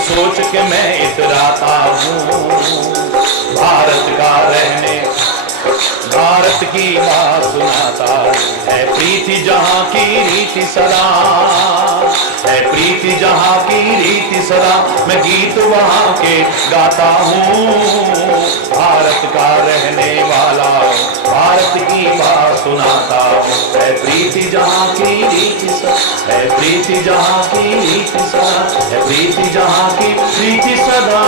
सोच के मैं इतराता हूँ। भारत का रहने, भारत की बात सुनाता है। प्रीति जहाँ की रीति सदा, है प्रीति जहाँ की रीति सदा, मैं गीत वहाँ के गाता हूँ। भारत का रहने वाला भारत की बात सुनाता है। प्रीति जहाँ की रीति सदा, है प्रीति जहाँ की रीति सदा, है प्रीति जहाँ की रीति सदा।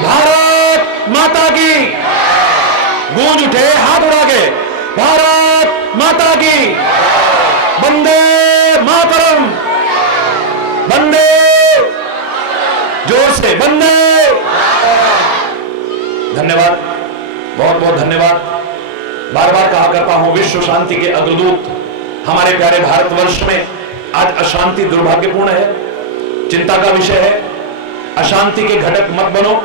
भारत माता की, गूंज उठे हाथ उड़ा के, भारत माता की। वंदे मातरम, वंदे, जोर से वंदे। धन्यवाद, बहुत बहुत धन्यवाद। बार बार कहा करता हूं, विश्व शांति के अग्रदूत हमारे प्यारे भारतवर्ष में आज अशांति दुर्भाग्यपूर्ण है, चिंता का विषय है। अशांति के घटक मत बनो,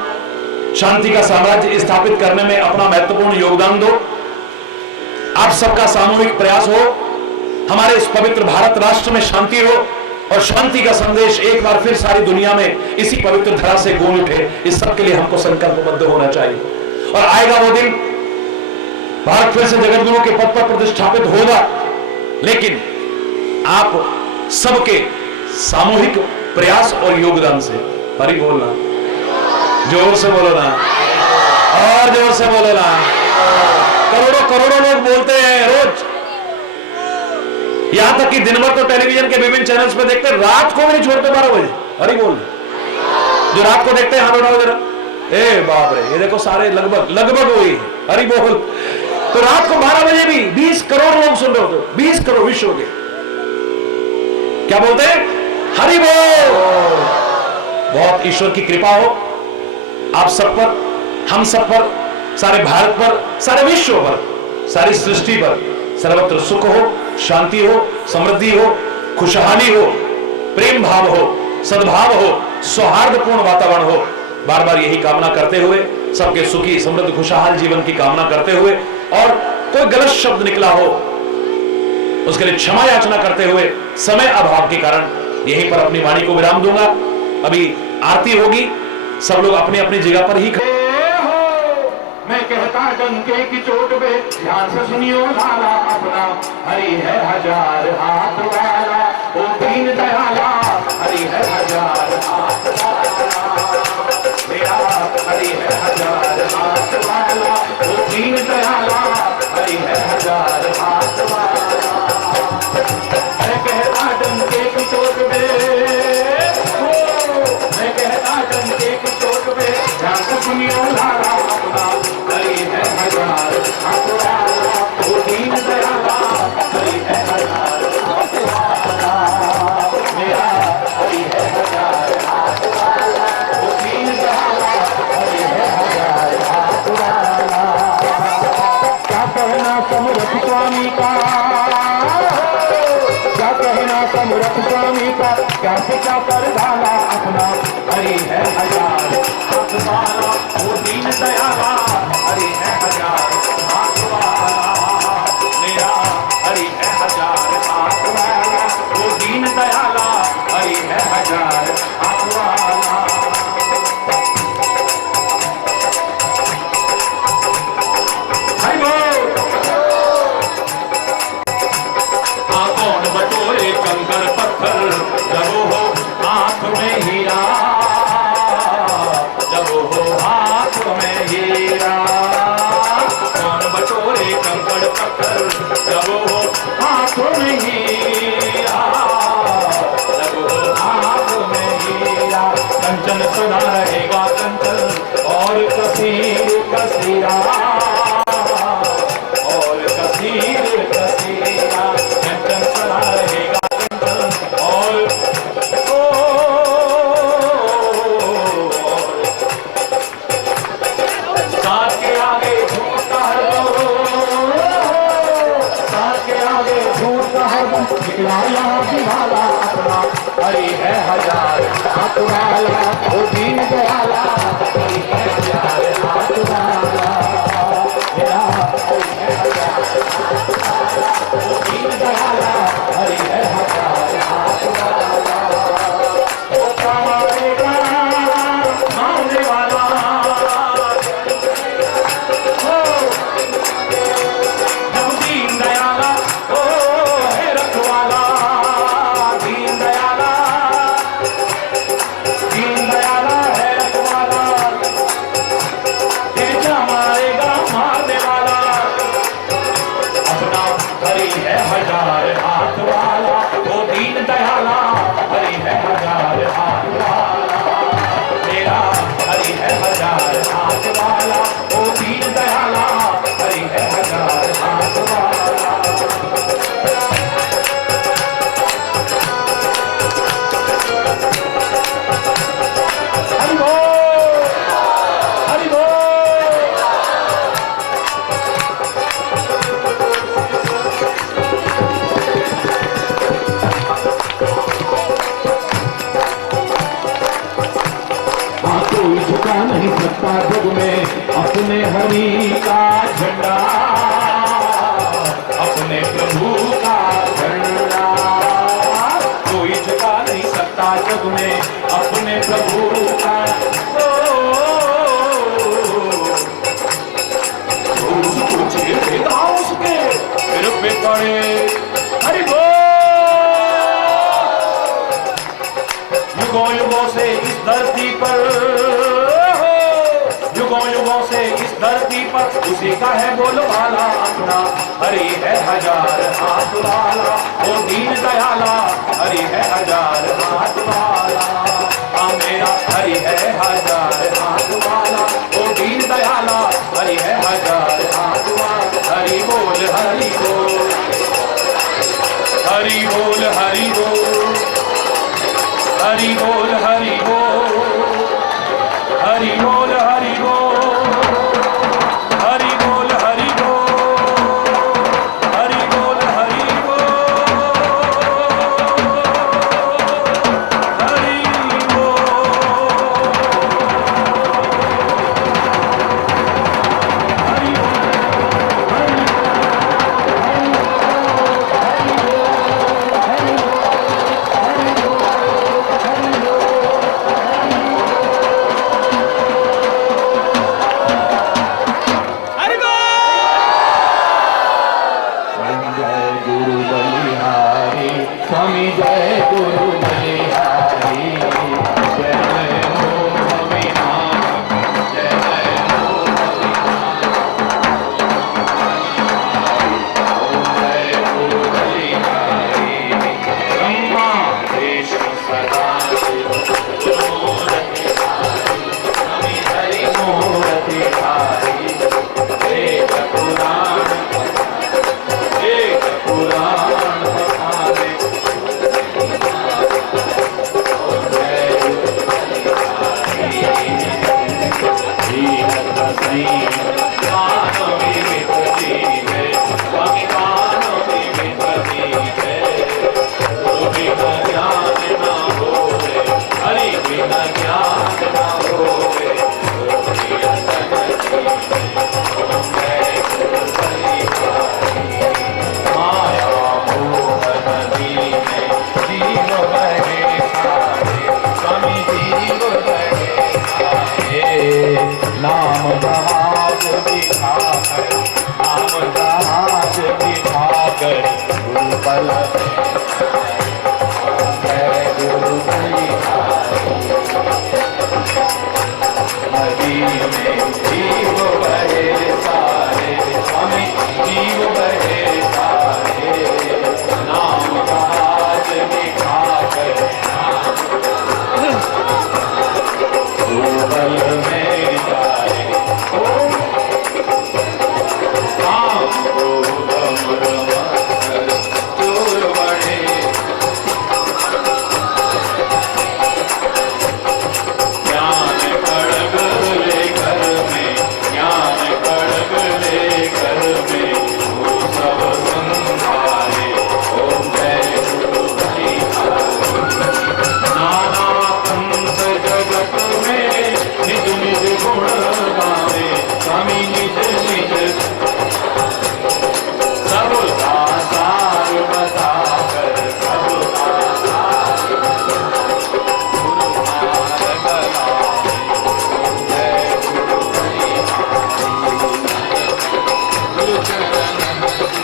शांति का साम्राज्य स्थापित करने में अपना महत्वपूर्ण योगदान दो। आप सबका सामूहिक प्रयास हो, हमारे इस पवित्र भारत राष्ट्र में शांति हो और शांति का संदेश एक बार फिर सारी दुनिया में इसी पवित्र धरा से गूंज उठे। इस सब के लिए हमको संकल्पबद्ध होना चाहिए और आएगा वो दिन, भारत फिर से जगत गुरु के पद पर प्रतिष्ठापित होगा, लेकिन आप सबके सामूहिक प्रयास और योगदान से। हरि बोलना, जोर से बोलो ना, और जोर से बोलो ना। करोड़ों करोड़ों लोग बोलते हैं रोज, यहां तक कि दिन भर तो टेलीविजन के विभिन्न चैनल्स पे देखते हैं, रात को भी नहीं छोड़ते 12 बजे। हरि बोल, जो रात को देखते हैं हाथ उठाओ जरा। ए बाप रे, ये देखो सारे लगभग हुई। हरि बोल। तो रात को 12 बजे भी 20 करोड़ लोग सुन रहे होते, 20 करोड़ विश्व के। क्या बोलते हैं? हरि बोल। बहुत ईश्वर की कृपा हो आप सब पर, हम सब पर, सारे भारत पर, सारे विश्व पर, सारी सृष्टि पर सर्वत्र सुख हो, शांति हो, समृद्धि हो, खुशहाली हो, प्रेम भाव हो, सद्भाव हो, सौहार्दपूर्ण वातावरण हो। बार बार यही कामना करते हुए, सबके सुखी समृद्ध खुशहाल जीवन की कामना करते हुए, और कोई गलत शब्द निकला हो उसके लिए क्षमा याचना करते हुए समय अभाव के कारण यहीं पर अपनी वाणी को विराम दूंगा। अभी आरती होगी, सब लोग अपनी अपनी जगह पर ही मैं कहता डंके की चोट पे ध्यान से सुनियो लाला अपना, हरि है हजार हाथ वाला, ओ दीन दयाला, हरि है हजार हाथ वाला, मेरा हरि है हजार हाथ वाला, ओ दीन दयाला, हरि है हजार हाथ वाला। मैं कहता डंके की चोट पे, मैं कहता डंके की सुनियो लाला अपना हरि है हजार हाथ वाला वो दीन दयाला हरि है हजार हाथ वाला मेरा हरि है हजार हाथ वाला वो दीन दयाला हरि है हजार हाथ वाला। क्या कहना समरथ स्वामी का, क्या कहना समरथ स्वामी का, क्या सिखा कर डाला अपना हरि है हजार हाथ वाला वो दीन दयाला हरि है हजार हाथ वाला मेरा हरि है हजार हाथ वाला वो दीन दयाला हरि है हजार हाथ वाला। हाय बोल कौन बटोरे कंकर पत्थर जब हो हाथ में हीरा, जब हो हाथ में हीरा। कौन बटोरे कंकर पत्थर जब हो हाथ में हीरा, जब हो हाथ में हीरा। कंचन सदा रहेगा कंचन और कसीर कसीरा, और कसीर कसीरा। कंचन सदा रहेगा कंचन और साथ के आगे झूठ का हरदम, साथ के आगे झूठ का हरदम निकला यहाँ दिवाला अपना हरि है हजार हाथ वाला वो दीन दयाला हरि है हजार हाथ वाला मेरा हरि है हजार हाथ वाला वो दीन दयाला हरि है हजार हाथ वाला। वो मारेगा मारने वाला, जब दीन दयाला ओ है रखवाला, दीन दयाला है रखवाला। फिर क्या मारेगा मारने वाला अपना हरि है हजार हाथ वाला वो दीन दयाला हरि है हजार हाथ वाला मेरा हरि है हजार हाथ वाला वो दीन दयाला हरि है हजार हाथ वाला। हरि बोल हरि बोल। कोई झुका नहीं सकता जग में अपने हरि का झंडा, अपने प्रभु का झंडा। कोई झुका नहीं सकता जग में अपने प्रभु का। उसको छेड़ेगा उसके सिर पे पड़े हरि बोल। युगों युगों से इस धरती पर, युगों युगों से इस धरती पर उसी का है बोलवाला अपना हरि है हजार हाथ वाला वो दीन दयाला हरि है हजार हाथ वाला। हाँ मेरा हरि है हजार हाथ वाला वो दीन दयाला हरि है हजार हाथ वाला। हरि बोल हरि बोल हरि बोल हरि बोल हरि बोल हरि बोल हरि बोल हरि बोल हरि बोल हरि बोल हरि बोल हरि बोल हरि बोल। जीवत सई कानों में विपत्ति है स्वामी कानों में विपत्ति है गुरु बिना ज्ञान ना होवे हरि बिना ज्ञान ना होवे माया मोह नदी में जीव बहे सारे स्वामी जीव बहे सारे नाम जहाज दिखाकर नाम जहाज दिखाकर गुरु बल गुरु नदी में जीव बहे सारे स्वामी जीव बहे सारे नाम जहाज दिखाकर गुरु बल में जाए काम क्रोध मद मत्सर चोर बढ़े ज्ञान खड़ग लेकर में ज्ञान खड़ग लेकर में वो सब संभाले ओम जय गुरु हरि नाना पंथ जगत में निज निज गुण गावे स्वामी निज निज सबका सार बताकर सबका सार गुरु मार्ग लाए जय गुरु हरि गुरु चरण की जय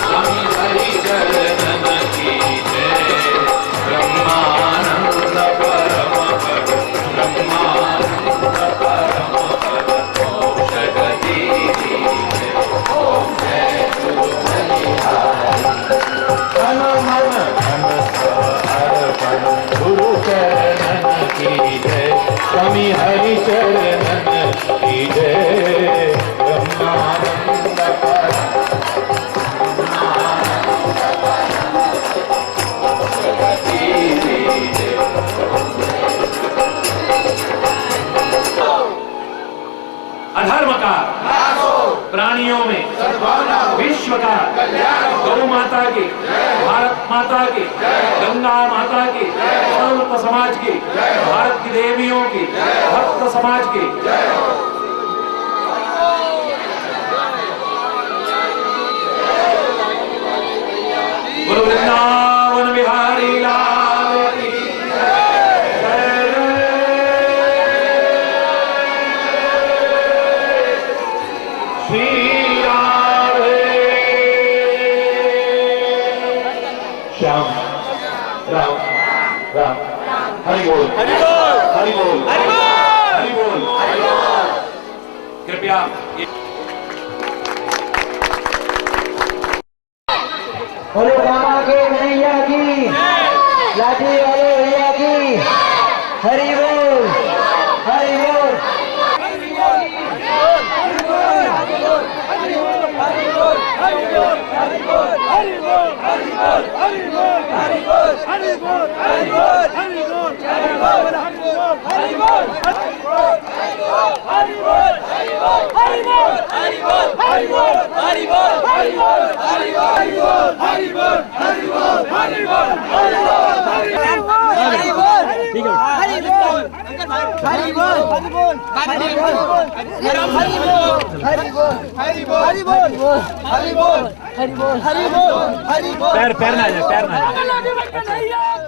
स्वामी हरि चरण की जय ब्रह्मानंद परम पद ब्रह्मानंद परम पद औषध दीदी ओम जय गुरु हरि तन मन धन सब अर्पण गुरु चरण की जय स्वामी हरि चरण की जय ब्रह्मानंद परम अधर्म का प्राणियों में विश्व का गौ माता की भारत माता की गंगा माता की सर्व समाज की भारत की देवियों की भक्त समाज की गुरु वृंदावन बिहारी लाल की श्री राधे श्याम राम राम हरि बोल हरि बोल हरि बोल हरि बोल हरि बोल कृपया बोलो बाबा के भैया की लाठी वाले भैया की हरि बोल हरि बोल पैर ना जाए पैर ना जाए